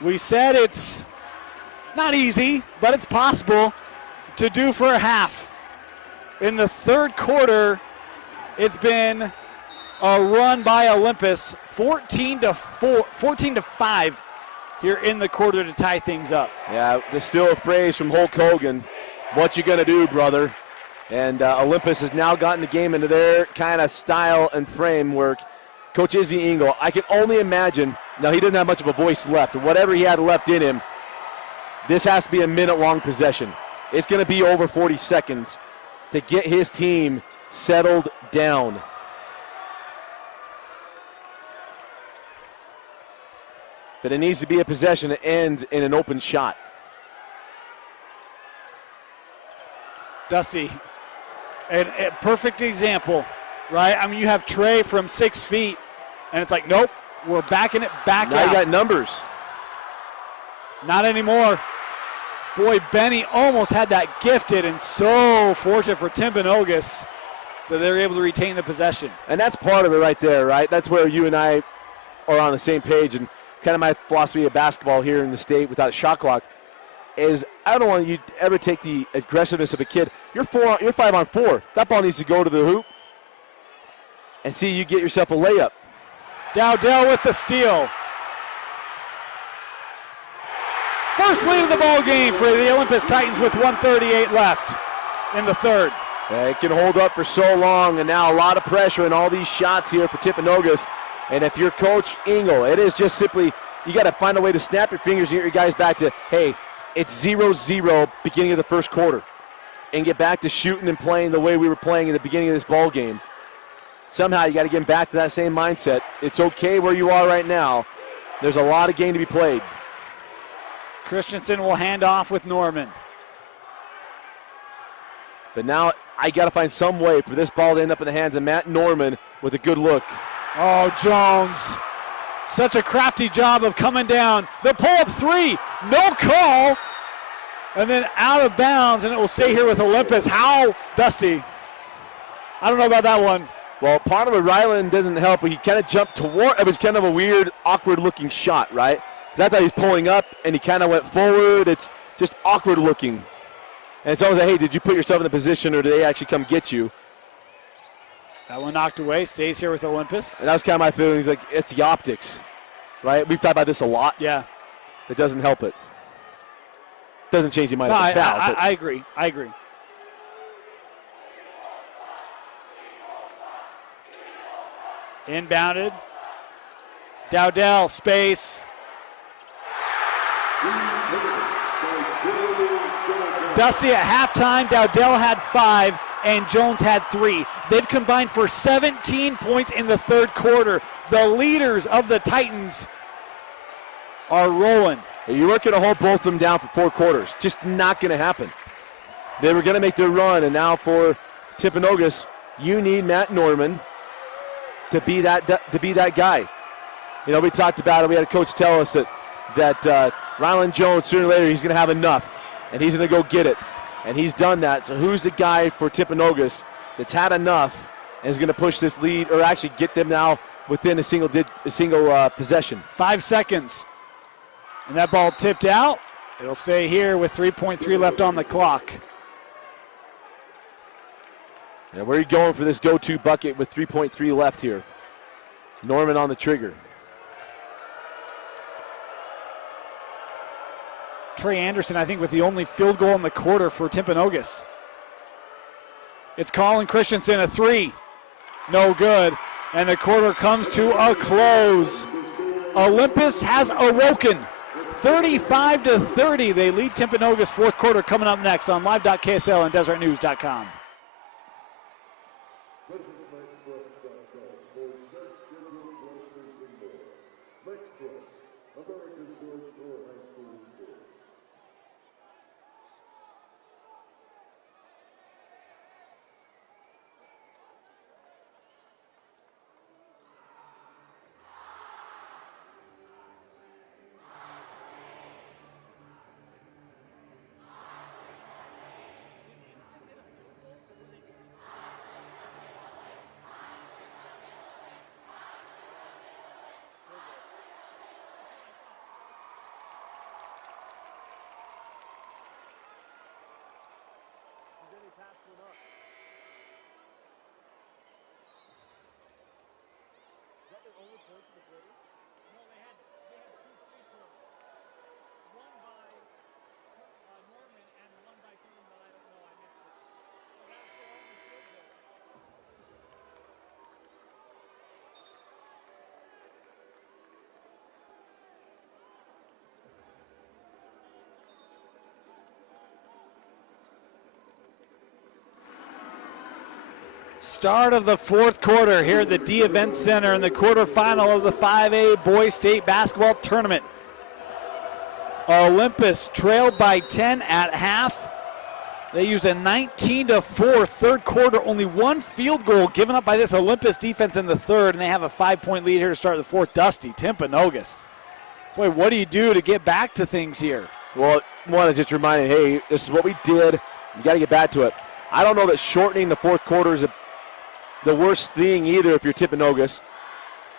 We said it's not easy, but it's possible to do for a half. In the third quarter, it's been a run by Olympus, 14-5 here in the quarter to tie things up. Yeah, there's still a phrase from Hulk Hogan, what you gonna do, brother? And Olympus has now gotten the game into their kind of style and framework. Coach Izzy Engel, I can only imagine, now he doesn't have much of a voice left, or whatever he had left in him, this has to be a minute-long possession. It's going to be over 40 seconds to get his team settled down. But it needs to be a possession that ends in an open shot. Dusty, a perfect example, right? I mean, you have Trey from 6 feet, and it's like, nope, we're backing it back now out. You got numbers. Not anymore. Boy, Benny almost had that gifted, and so fortunate for Timpanogos that they were able to retain the possession. And that's part of it right there, right? That's where you and I are on the same page. And kind of my philosophy of basketball here in the state without a shot clock is I don't want you to ever take the aggressiveness of a kid. You're 5 on 4. That ball needs to go to the hoop and see you get yourself a layup. Dowdell with the steal. First lead of the ball game for the Olympus Titans with 1:38 left in the third. It can hold up for so long, and now a lot of pressure and all these shots here for Timpanogos. And if you're Coach Engel, it is just simply, you got to find a way to snap your fingers and get your guys back to, hey, it's 0-0 beginning of the first quarter, and get back to shooting and playing the way we were playing in the beginning of this ball game. Somehow you got to get back to that same mindset. It's okay where you are right now. There's a lot of game to be played. Kristensen will hand off with Norman. But now I got to find some way for this ball to end up in the hands of Matt Norman with a good look. Oh, Jones. Such a crafty job of coming down. The pull-up three, no call. And then out of bounds, and it will stay here with Olympus. How, Dusty? I don't know about that one. Well, part of it, Ryland doesn't help, but he kind of jumped toward, it was kind of a weird, awkward-looking shot, right? Because I thought he was pulling up, and he kind of went forward. It's just awkward-looking. And it's always like, hey, did you put yourself in the position, or did they actually come get you? That one knocked away, stays here with Olympus. And that was kind of my feelings, like, it's the optics, right? We've talked about this a lot. Yeah. It doesn't help it. Doesn't change your mind. No, It's a foul, I agree. I agree. Inbounded. Dowdell, space. Dusty at halftime, Dowdell had 5 and Jones had 3. They've combined for 17 points in the third quarter. The leaders of the Titans are rolling. You weren't going to hold both of them down for 4 quarters. Just not going to happen. They were going to make their run, and now for Timpanogos, you need Matt Norman to be that guy. You know, we talked about it. We had a coach tell us that Ryland Jones, sooner or later, he's going to have enough, and he's going to go get it. And he's done that. So who's the guy for Timpanogos that's had enough and is going to push this lead, or actually get them now within a single possession? 5 seconds. And that ball tipped out. It'll stay here with 3.3 left on the clock. And where are you going for this go-to bucket with 3.3 left here? Norman on the trigger. Trey Anderson, I think, with the only field goal in the quarter for Timpanogos. It's Colin Kristensen, a 3. No good. And the quarter comes to a close. Olympus has awoken. 35-30. They lead Timpanogos fourth quarter coming up next on live.ksl and desertnews.com. Start of the fourth quarter here at the D Event Center in the quarterfinal of the 5A Boys State Basketball Tournament. Olympus trailed by 10 at half. They used a 19-4 third quarter, only one field goal given up by this Olympus defense in the third, and they have a 5-point lead here to start the fourth. Dusty, Timpanogos. Boy, what do you do to get back to things here? Well, one is just reminding, hey, this is what we did. You got to get back to it. I don't know that shortening the fourth quarter is the worst thing either if you're Timpanogos.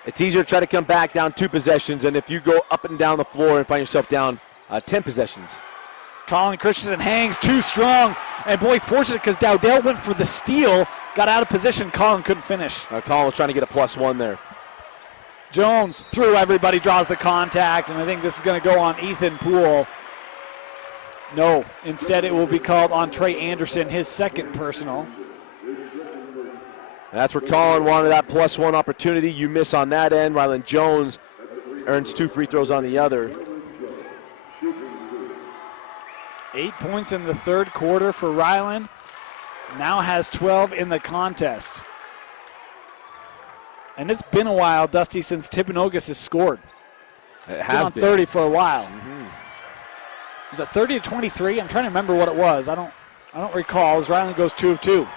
It's easier to try to come back down 2 possessions than if you go up and down the floor and find yourself down 10 possessions. Colin Kristensen hangs too strong. And boy, fortunate because Dowdell went for the steal, got out of position. Colin couldn't finish. Colin was trying to get a +1 there. Jones through everybody, draws the contact, and I think this is going to go on Ethan Poole. No, instead it will be called on Trey Anderson, his second personal. That's where Colin wanted that +1 opportunity. You miss on that end. Ryland Jones earns 2 free throws on the other. 8 points in the third quarter for Ryland. Now has 12 in the contest. And it's been a while, Dusty, since Timpanogos has scored. It has been on 30 for a while. Was it 30 to 23? I'm trying to remember what it was. I don't recall. As Ryland goes 2 of 2.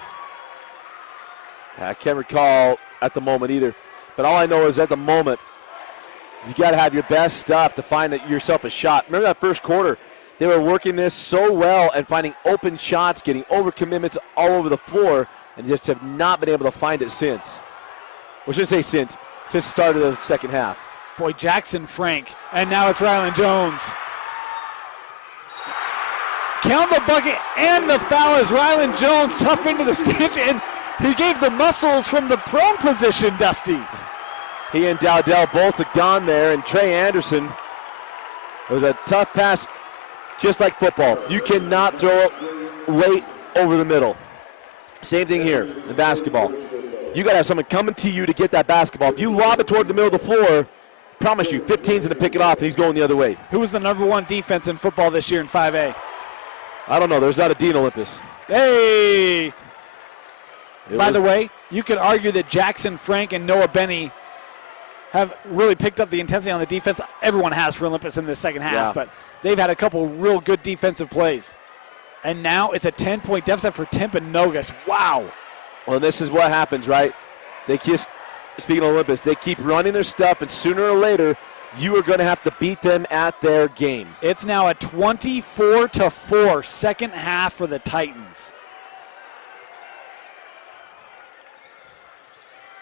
I can't recall at the moment either. But all I know is at the moment, you got to have your best stuff to find yourself a shot. Remember that first quarter? They were working this so well and finding open shots, getting overcommitments all over the floor, and just have not been able to find it since. We shouldn't say since the start of the second half. Boy, Jackson Frank, and now it's Ryland Jones. Count the bucket and the foul as Ryland Jones tough into the stanchion. He gave the muscles from the prone position, Dusty. He and Dowdell both had gone there, and Trey Anderson, it was a tough pass, just like football. You cannot throw it late over the middle. Same thing here in basketball. You got to have someone coming to you to get that basketball. If you lob it toward the middle of the floor, promise you, 15's going to pick it off, and he's going the other way. Who was the #1 defense in football this year in 5A? I don't know. There's not a Dean Olympus. Hey! By the way, you could argue that Jackson Frank and Noah Benny have really picked up the intensity on the defense. Everyone has for Olympus in the second half, but they've had a couple real good defensive plays. And now it's a 10-point deficit for Timpanogos. Wow. Well, this is what happens, right? They just, speaking of Olympus, they keep running their stuff, and sooner or later, you are going to have to beat them at their game. It's now a 24-4 second half for the Titans.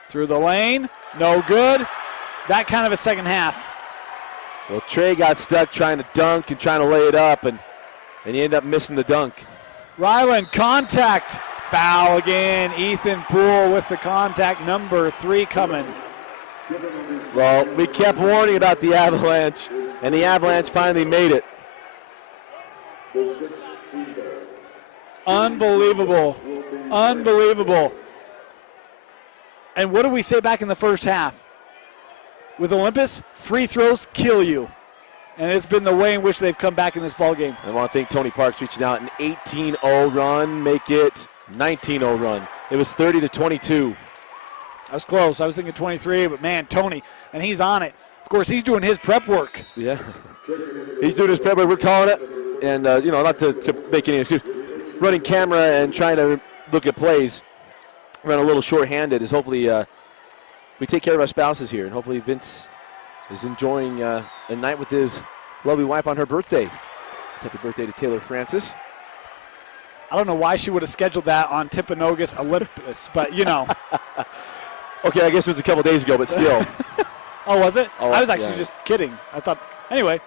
Through the lane, no good. That kind of a second half. Well, Trey got stuck trying to dunk and trying to lay it up, and he ended up missing the dunk. Ryland, contact. Foul again. Ethan Poole with the contact, #3 coming. Well, we kept warning about the Avalanche, and the Avalanche finally made it. Unbelievable. Unbelievable. And what did we say back in the first half? With Olympus, free throws kill you. And it's been the way in which they've come back in this ballgame. I want to thank Tony Parks reaching out. An 18-0 run, make it 19-0 run. It was 30-22. I was close. I was thinking 23, but man, Tony, and he's on it. Of course, he's doing his prep work. Yeah. He's doing his prep work. We're calling it. And, not to make any excuse. Running camera and trying to look at plays. Run a little short-handed is hopefully we take care of our spouses here. And hopefully Vince is enjoying a night with his lovely wife on her birthday. Happy birthday to Taylor Francis. I don't know why she would have scheduled that on Timpanogos Olympus, but Okay, I guess it was a couple days ago, but still. Oh, was it? I was actually just kidding. I thought, anyway.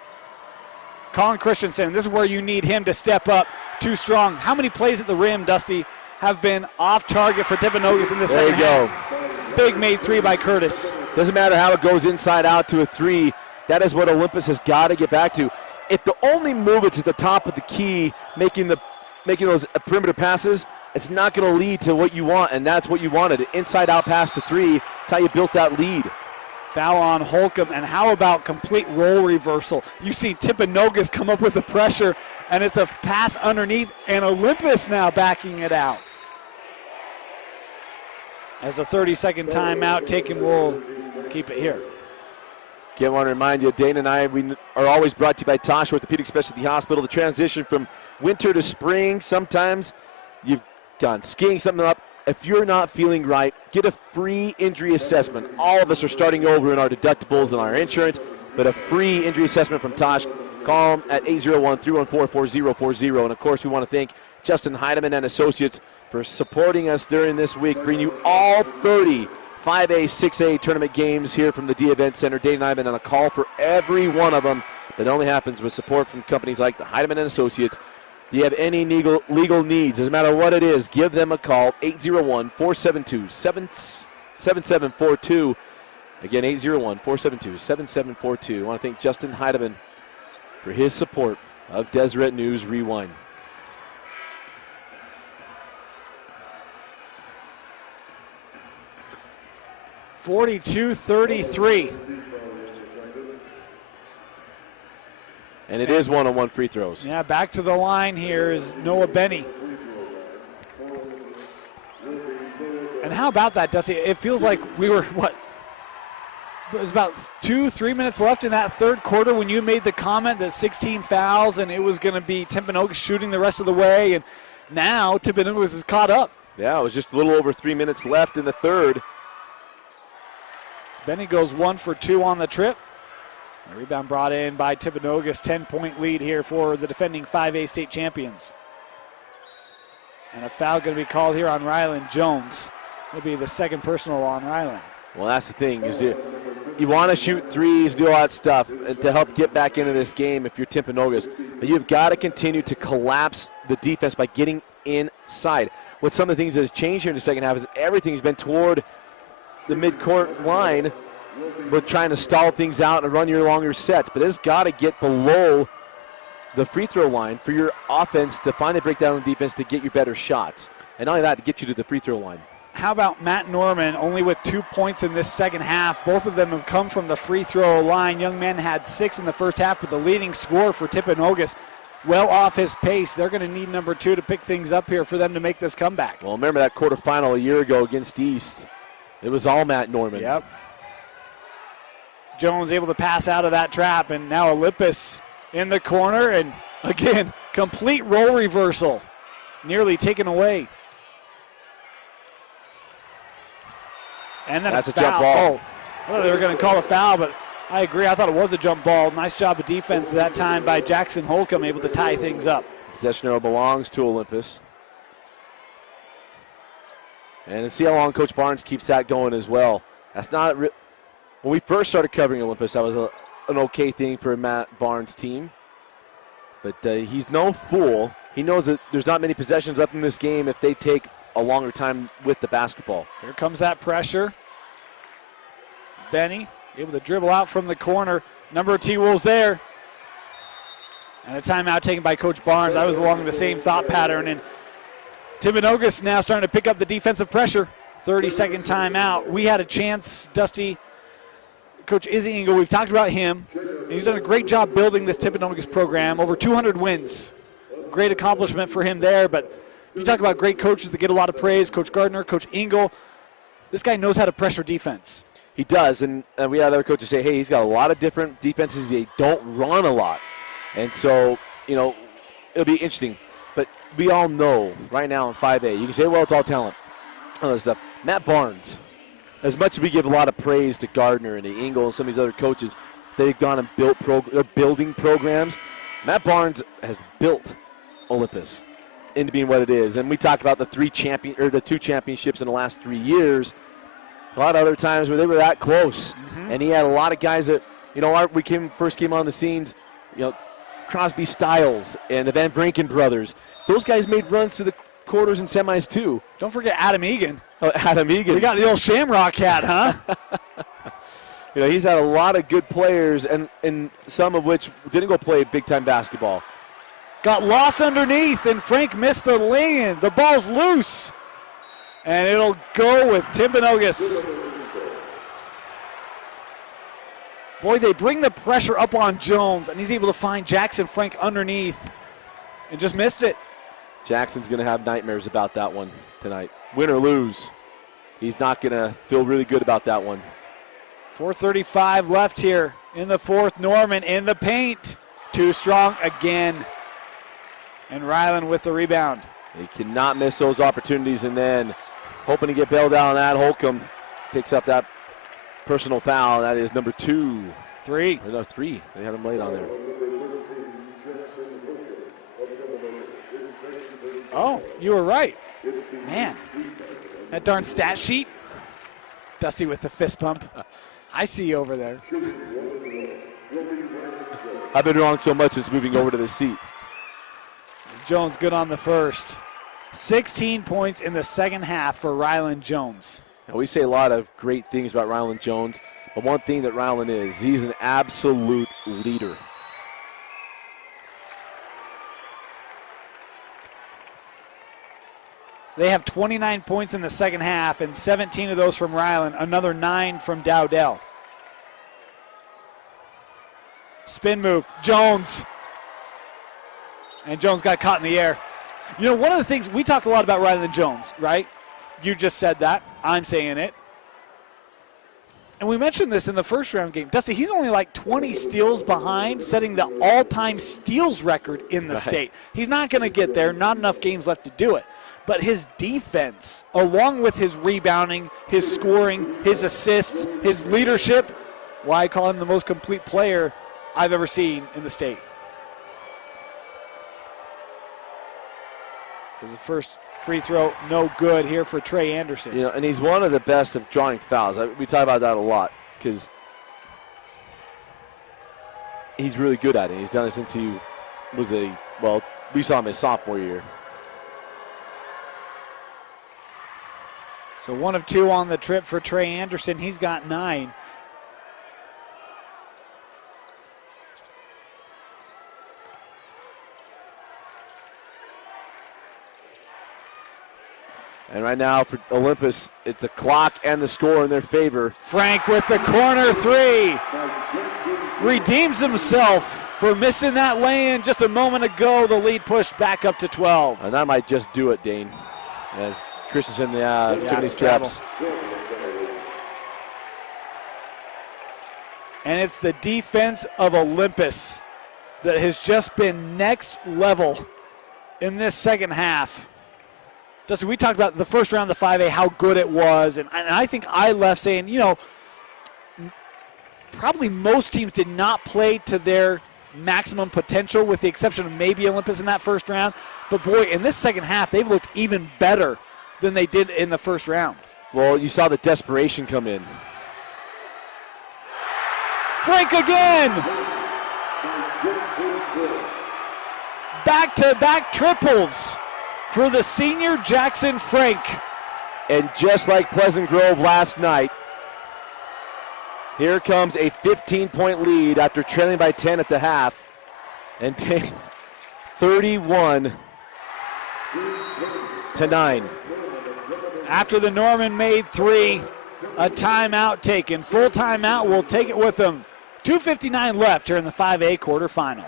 Colin Kristensen, this is where you need him to step up. Too strong. How many plays at the rim, Dusty, have been off target for Timpanogos in the second half? Big made 3 by Curtis. Doesn't matter how it goes inside out to a 3. That is what Olympus has got to get back to. If the only move it's at the top of the key, making those perimeter passes, it's not going to lead to what you want, and that's what you wanted. An inside-out pass to 3. That's how you built that lead. Foul on Holcomb, and how about complete role reversal? You see Timpanogos come up with the pressure, and it's a pass underneath, and Olympus now backing it out. As a 30-second timeout taken, we'll keep it here. Again, I want to remind you, Dana and I, we are always brought to you by Tosh Orthopedic Specialty Hospital. The transition from winter to spring, sometimes you've gone skiing something up. If you're not feeling right, get a free injury assessment. All of us are starting over in our deductibles and our insurance, but a free injury assessment from Tosh. Call Call them at 801-314-4040. And, of course, we want to thank Justin Heidemann and Associates for supporting us during this week, bringing you all 30 5A, 6A tournament games here from the D Event Center. Dave and I have been on a call for every one of them. That only happens with support from companies like the Heidemann and Associates. If you have any legal needs, doesn't matter what it is, give them a call, 801-472-7742. Again, 801-472-7742. I want to thank Justin Heidemann for his support of Deseret News Rewind. (42-33). And it is one-on-one free throws. Yeah, back to the line here is Noah Benny. And how about that, Dusty? It feels like we were, what? It was about 2-3 minutes left in that third quarter when you made the comment that 16 fouls and it was going to be Timpanogos shooting the rest of the way. And now Timpanogos is caught up. Yeah, it was just a little over 3 minutes left in the third. So Benny goes 1 for 2 on the trip. A rebound brought in by Timpanogos, 10-point lead here for the defending 5A state champions. And a foul going to be called here on Ryland Jones. It'll be the second personal on Ryland. Well, that's the thing, is you want to shoot threes, do all that stuff to help get back into this game if you're Timpanogos. But you've got to continue to collapse the defense by getting inside. What some of the things that has changed here in the second half is everything's been toward the midcourt line. We're trying to stall things out and run your longer sets, but it's got to get below the free throw line for your offense to finally break down the defense to get you better shots. And not only that, to get you to the free throw line. How about Matt Norman, only with 2 points in this second half? Both of them have come from the free throw line. Young men had 6 in the first half, but the leading scorer for Timpanogos, well off his pace. They're going to need number 2 to pick things up here for them to make this comeback. Well, remember that quarterfinal a year ago against East. It was all Matt Norman. Yep. Jones able to pass out of that trap, and now Olympus in the corner, and again, complete role reversal, nearly taken away. And then that's a a jump foul. ball. Oh, I thought they were going to call a foul, but I agree. I thought it was a jump ball. Nice job of defense that time by Jackson Holcomb, able to tie things up. Possession arrow belongs to Olympus. And see how long Coach Barnes keeps that going as well. That's not when we first started covering Olympus, that was an okay thing for Matt Barnes' team. But he's no fool. He knows that there's not many possessions up in this game if they take a longer time with the basketball. Here comes that pressure. Benny able to dribble out from the corner. Number of T-Wolves there. And a timeout taken by Coach Barnes. I was along the same thought pattern. And Timpanogos now starting to pick up the defensive pressure. 30-second timeout. We had a chance, Dusty. Coach Izzy Engel, we've talked about him. He's done a great job building this Timpanogos program. Over 200 wins. Great accomplishment for him there. But you talk about great coaches that get a lot of praise. Coach Gardner, Coach Engel. This guy knows how to pressure defense. He does, and we had other coaches say, hey, he's got a lot of different defenses. They don't run a lot. And so, it'll be interesting. But we all know right now in 5A, you can say, well, it's all talent, all that stuff. Matt Barnes, as much as we give a lot of praise to Gardner and to Engel and some of these other coaches, they've gone and they're building programs. Matt Barnes has built Olympus into being what it is. And we talk about the 2 championships in the last 3 years. A lot of other times where they were that close. Mm-hmm. And he had a lot of guys that, first came on the scenes, Crosby Stiles and the Van Vranken brothers. Those guys made runs to the quarters and semis too. Don't forget Adam Egan. Oh, Adam Egan. We got the old Shamrock hat, huh? He's had a lot of good players, and some of which didn't go play big-time basketball. Got lost underneath, and Frank missed the lane. The ball's loose, and it'll go with Timpanogos. Boy, they bring the pressure up on Jones, and he's able to find Jackson Frank underneath and just missed it. Jackson's going to have nightmares about that one tonight. Win or lose, he's not going to feel really good about that one. 4:35 left here in the fourth. Norman in the paint. Too strong again. And Ryland with the rebound. He cannot miss those opportunities, and then hoping to get bailed out on that. Holcomb picks up that personal foul. That is number 2. 3. No, 3. They had him late on there. Oh, you were right. Man, that darn stat sheet. Dusty with the fist pump. I see you over there. I've been wrong so much it's moving over to the seat. Jones good on the first. 16 points in the second half for Ryland Jones. Now, we say a lot of great things about Ryland Jones, but one thing that Ryland is, he's an absolute leader. They have 29 points in the second half, and 17 of those from Ryland, another 9 from Dowdell. Spin move, Jones. And Jones got caught in the air. You know, one of the things, we talked a lot about Ryland Jones, right? You just said that. I'm saying it. And we mentioned this in the first round game. Dusty, he's only like 20 steals behind, setting the all-time steals record in the state. He's not going to get there. Not enough games left to do it. But his defense, along with his rebounding, his scoring, his assists, his leadership, why I call him the most complete player I've ever seen in the state. Because the first free throw, no good here for Trey Anderson. You know, and he's one of the best of drawing fouls. We talk about that a lot because he's really good at it. He's done it since he was we saw him his sophomore year. So 1 of 2 on the trip for Trey Anderson. He's got 9. And right now for Olympus, it's the clock and the score in their favor. Frank with the corner 3. Redeems himself for missing that lay-in just a moment ago. The lead pushed back up to 12. And that might just do it, Dane. As Kristensen, too many steps. And it's the defense of Olympus that has just been next level in this second half. Dustin, we talked about the first round of the 5A, how good it was, and I think I left saying, you know, probably most teams did not play to their maximum potential with the exception of maybe Olympus in that first round. But, boy, in this second half, they've looked even better than they did in the first round. Well, you saw the desperation come in. Frank again! Back-to-back triples for the senior Jackson Frank. And just like Pleasant Grove last night, here comes a 15-point lead after trailing by 10 at the half. And 31-9. After the Norman made 3, a timeout taken. Full timeout, we'll take it with them. 2:59 left here in the 5A quarterfinal.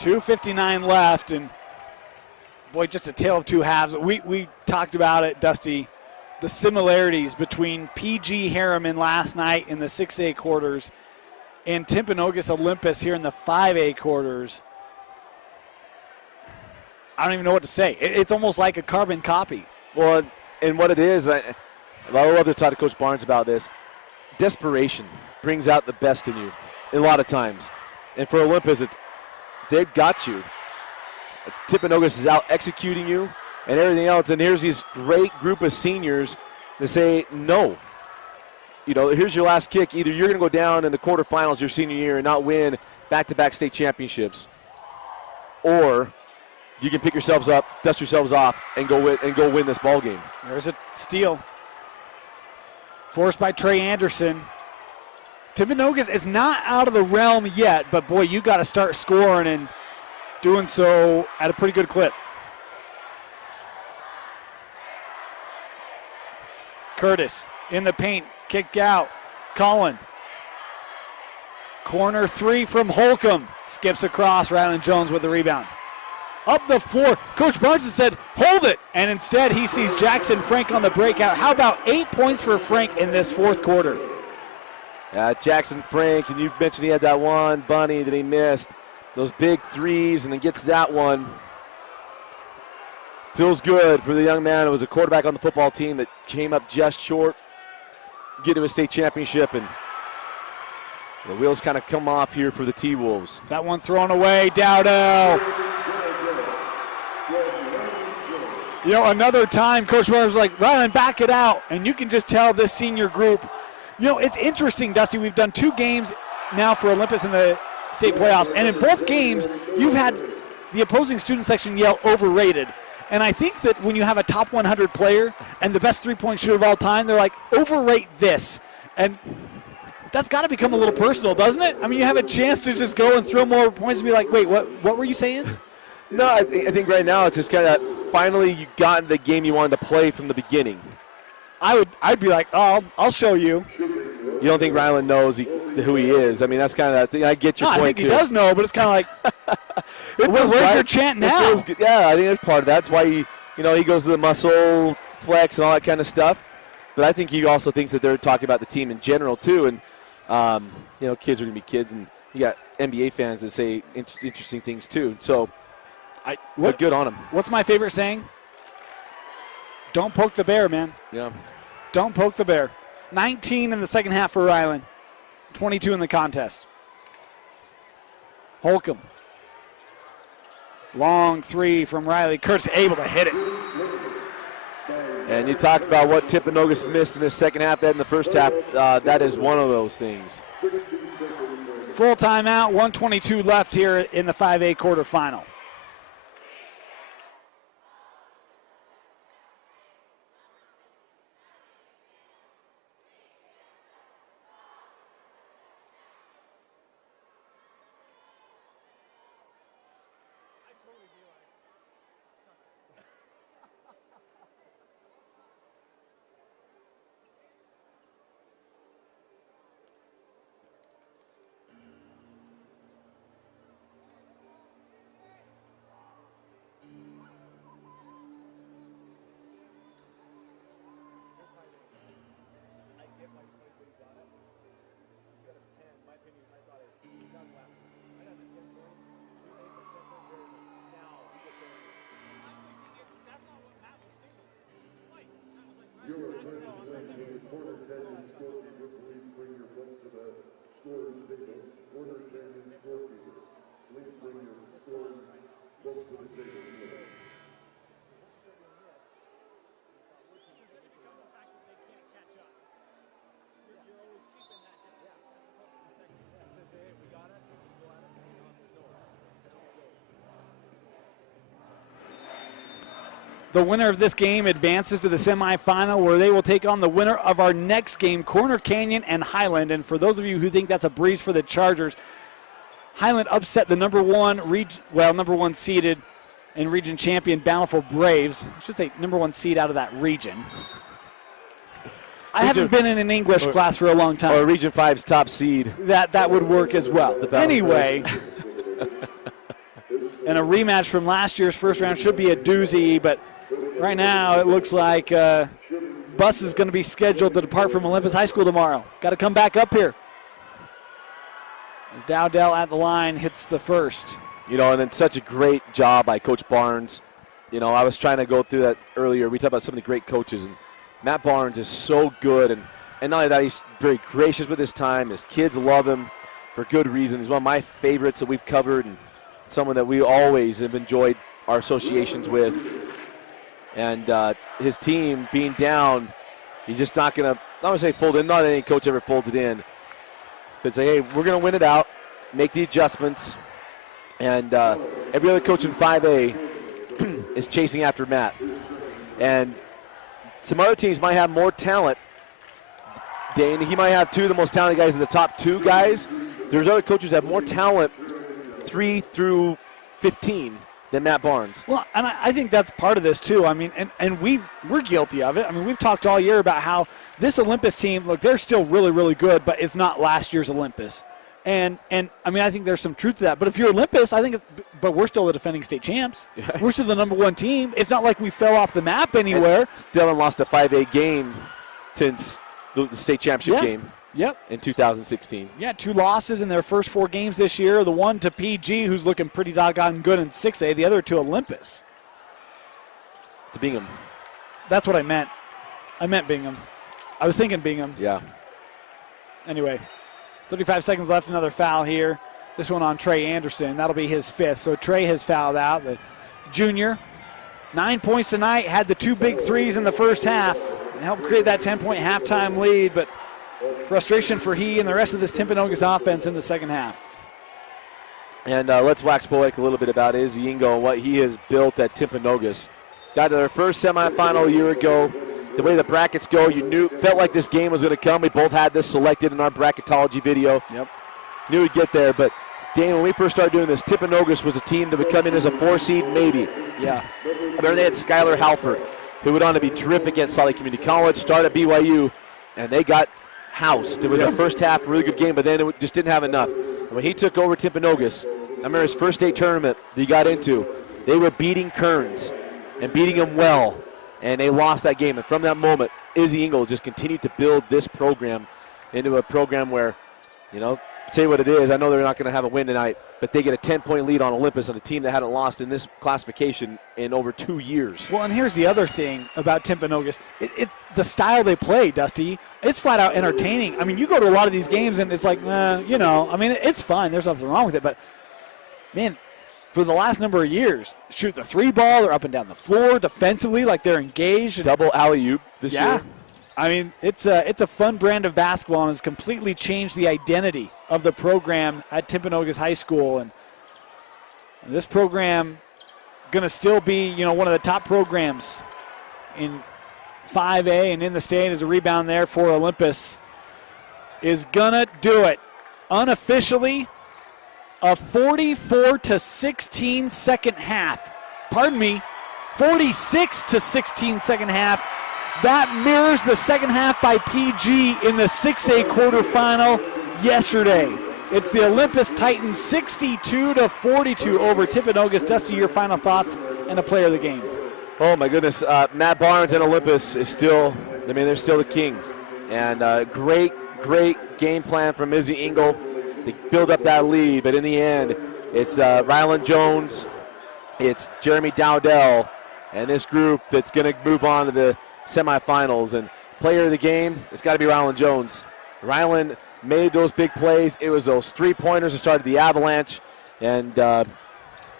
.259 left, and boy, just a tale of two halves. We talked about it, Dusty, the similarities between PG Harriman last night in the 6A quarters and Timpanogos Olympus here in the 5A quarters. I don't even know what to say. It's almost like a carbon copy. Well, And what it is, I love to talk to Coach Barnes about this. Desperation brings out the best in you a lot of times. And for Olympus, they've got you. Timpanogos is out executing you and everything else. And here's this great group of seniors to say, no. Here's your last kick. Either you're going to go down in the quarterfinals your senior year and not win back-to-back state championships, or you can pick yourselves up, dust yourselves off, and go win this ball game. There's a steal. Forced by Trey Anderson. Timpanogos is not out of the realm yet, but boy, you got to start scoring and doing so at a pretty good clip. Curtis in the paint, kicked out. Colin. Corner three from Holcomb. Skips across. Ryland Jones with the rebound. Up the floor. Coach Barnes said, hold it. And instead he sees Jackson Frank on the breakout. How about 8 points for Frank in this fourth quarter? Jackson Frank, and you mentioned he had that one bunny that he missed. Those big threes, and then gets that one. Feels good for the young man. It was a quarterback on the football team that came up just short, get to a state championship, and the wheels kind of come off here for the T-Wolves. That one thrown away, Dowdell. Another time, Coach Barnes was like, Ryland, back it out. And you can just tell this senior group. It's interesting, Dusty. We've done 2 games now for Olympus in the state playoffs. And in both games, you've had the opposing student section yell overrated. And I think that when you have a top 100 player and the best three-point shooter of all time, they're like, overrate this. And that's got to become a little personal, doesn't it? I mean, you have a chance to just go and throw more points and be like, wait, what were you saying? No, I think right now it's just kind of finally you got the game you wanted to play from the beginning. I'd be like, oh, I'll show you. You don't think Ryland knows who he is? I mean, that's kind of that thing. I get your point, I think too. he does know, but it's kind of like, where's your chant now? Yeah, I think that's part of that. That's why he goes to the muscle flex and all that kind of stuff. But I think he also thinks that they're talking about the team in general, too. And, kids are going to be kids. And you got NBA fans that say interesting things, too. So, good on him. What's my favorite saying? Don't poke the bear, man. Yeah. Don't poke the bear. 19 in the second half for Ryland. 22 in the contest. Holcomb. Long three from Riley. Kurt's able to hit it. And you talk about what Timpanogos missed in the second half, that in the first half, that is one of those things. Full timeout, 1:22 left here in the 5A quarterfinal. The winner of this game advances to the semifinal where they will take on the winner of our next game, Corner Canyon and Highland. And for those of you who think that's a breeze for the Chargers, Highland upset the number one seeded and region champion Bountiful Braves. I should say number 1 seed out of that region. I haven't been in an English class for a long time. Or Region 5's top seed. That would work as well. Anyway, and a rematch from last year's first round should be a doozy, but right now it looks like bus is going to be scheduled to depart from Olympus High School tomorrow. Got to come back up here. As Dowdell at the line hits the first. And then such a great job by Coach Barnes. You know, I was trying to go through that earlier. We talked about some of the great coaches, and Matt Barnes is so good. And not only that, he's very gracious with his time. His kids love him for good reason. He's one of my favorites that we've covered and someone that we always have enjoyed our associations with. And his team being down, he's just not going to, I would say fold in. Not any coach ever folded in. But say, hey, we're going to win it out, make the adjustments. And every other coach in 5A is chasing after Matt. And some other teams might have more talent. Dane, he might have two of the most talented guys in the top 2 guys. There's other coaches that have more talent 3 through 15 than Matt Barnes. Well, and I think that's part of this too. I mean, and we're guilty of it. I mean, we've talked all year about how this Olympus team, look, they're still really, really good, but it's not last year's Olympus. And I mean, I think there's some truth to that. But if you're Olympus, I think but we're still the defending state champs. Yeah. We're still the #1 team. It's not like we fell off the map anywhere. And still haven't lost a 5A game since the state championship game. Yep. In 2016. Yeah, 2 losses in their first 4 games this year. The one to PG, who's looking pretty doggone good in 6A. The other to Olympus. To Bingham. That's what I meant. I meant Bingham. I was thinking Bingham. Yeah. Anyway, 35 seconds left. Another foul here. This one on Trey Anderson. That'll be his 5th. So Trey has fouled out. The junior. 9 points tonight. Had the 2 big threes in the first half. Helped create that 10-point halftime lead, but frustration for he and the rest of this Timpanogos offense in the second half. And let's wax poetic a little bit about Izzy Ingo and what he has built at Timpanogos. Got to their first semifinal a year ago. The way the brackets go, felt like this game was going to come. We both had this selected in our bracketology video. Yep. Knew we'd get there, but Dane, when we first started doing this, Timpanogos was a team that would come in as a 4 seed, maybe. Yeah. I remember they had Skylar Halford, who went on to be terrific at Salt Lake Community College, started at BYU, and they got housed. It was a first half really good game, but then it just didn't have enough. And when he took over Timpanogos, I remember his first state tournament that he got into, they were beating Kearns and beating them well, and they lost that game. And from that moment, Izzy Ingle just continued to build this program into a program where, say what it is, I know they're not going to have a win tonight, but they get a 10-point lead on Olympus on a team that hadn't lost in this classification in over 2 years. Well, and here's the other thing about Timpanogos. The style they play, Dusty, it's flat out entertaining. I mean, you go to a lot of these games and it's like, it's fine. There's nothing wrong with it. But, man, for the last number of years, shoot the 3 ball, they're up and down the floor defensively, like they're engaged. Double alley-oop this year. I mean, it's a fun brand of basketball and has completely changed the identity of the program at Timpanogos High School. And this program going to still be, one of the top programs in 5A and in the state as a rebound there for Olympus. Is going to do it. Unofficially, a 44-16 second half. Pardon me, 46-16 second half. That mirrors the second half by PG in the 6A quarterfinal yesterday. It's the Olympus Titans 62-42 over Timpanogos. Dusty, your final thoughts and a player of the game. Oh my goodness, Matt Barnes and Olympus is still, they're still the kings. And great game plan from Izzy Ingle to build up that lead. But in the end, it's Ryland Jones, it's Jeremy Dowdell, and this group that's going to move on to the semifinals. And player of the game, it's got to be Ryland Jones. Ryland made those big plays. It was those 3-pointers that started the avalanche, and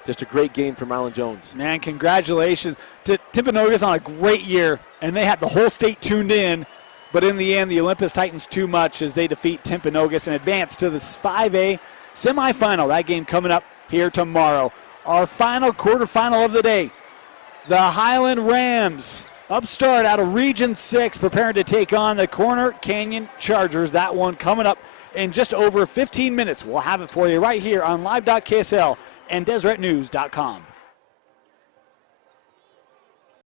just a great game from Ryland Jones. Man, congratulations to Timpanogos on a great year, and they had the whole state tuned in. But in the end, the Olympus Titans too much as they defeat Timpanogos and advance to the 5A semifinal. That game coming up here tomorrow. Our final quarterfinal of the day, the Highland Rams. Upstart out of Region 6, preparing to take on the Corner Canyon Chargers. That one coming up in just over 15 minutes. We'll have it for you right here on live.ksl and DeseretNews.com.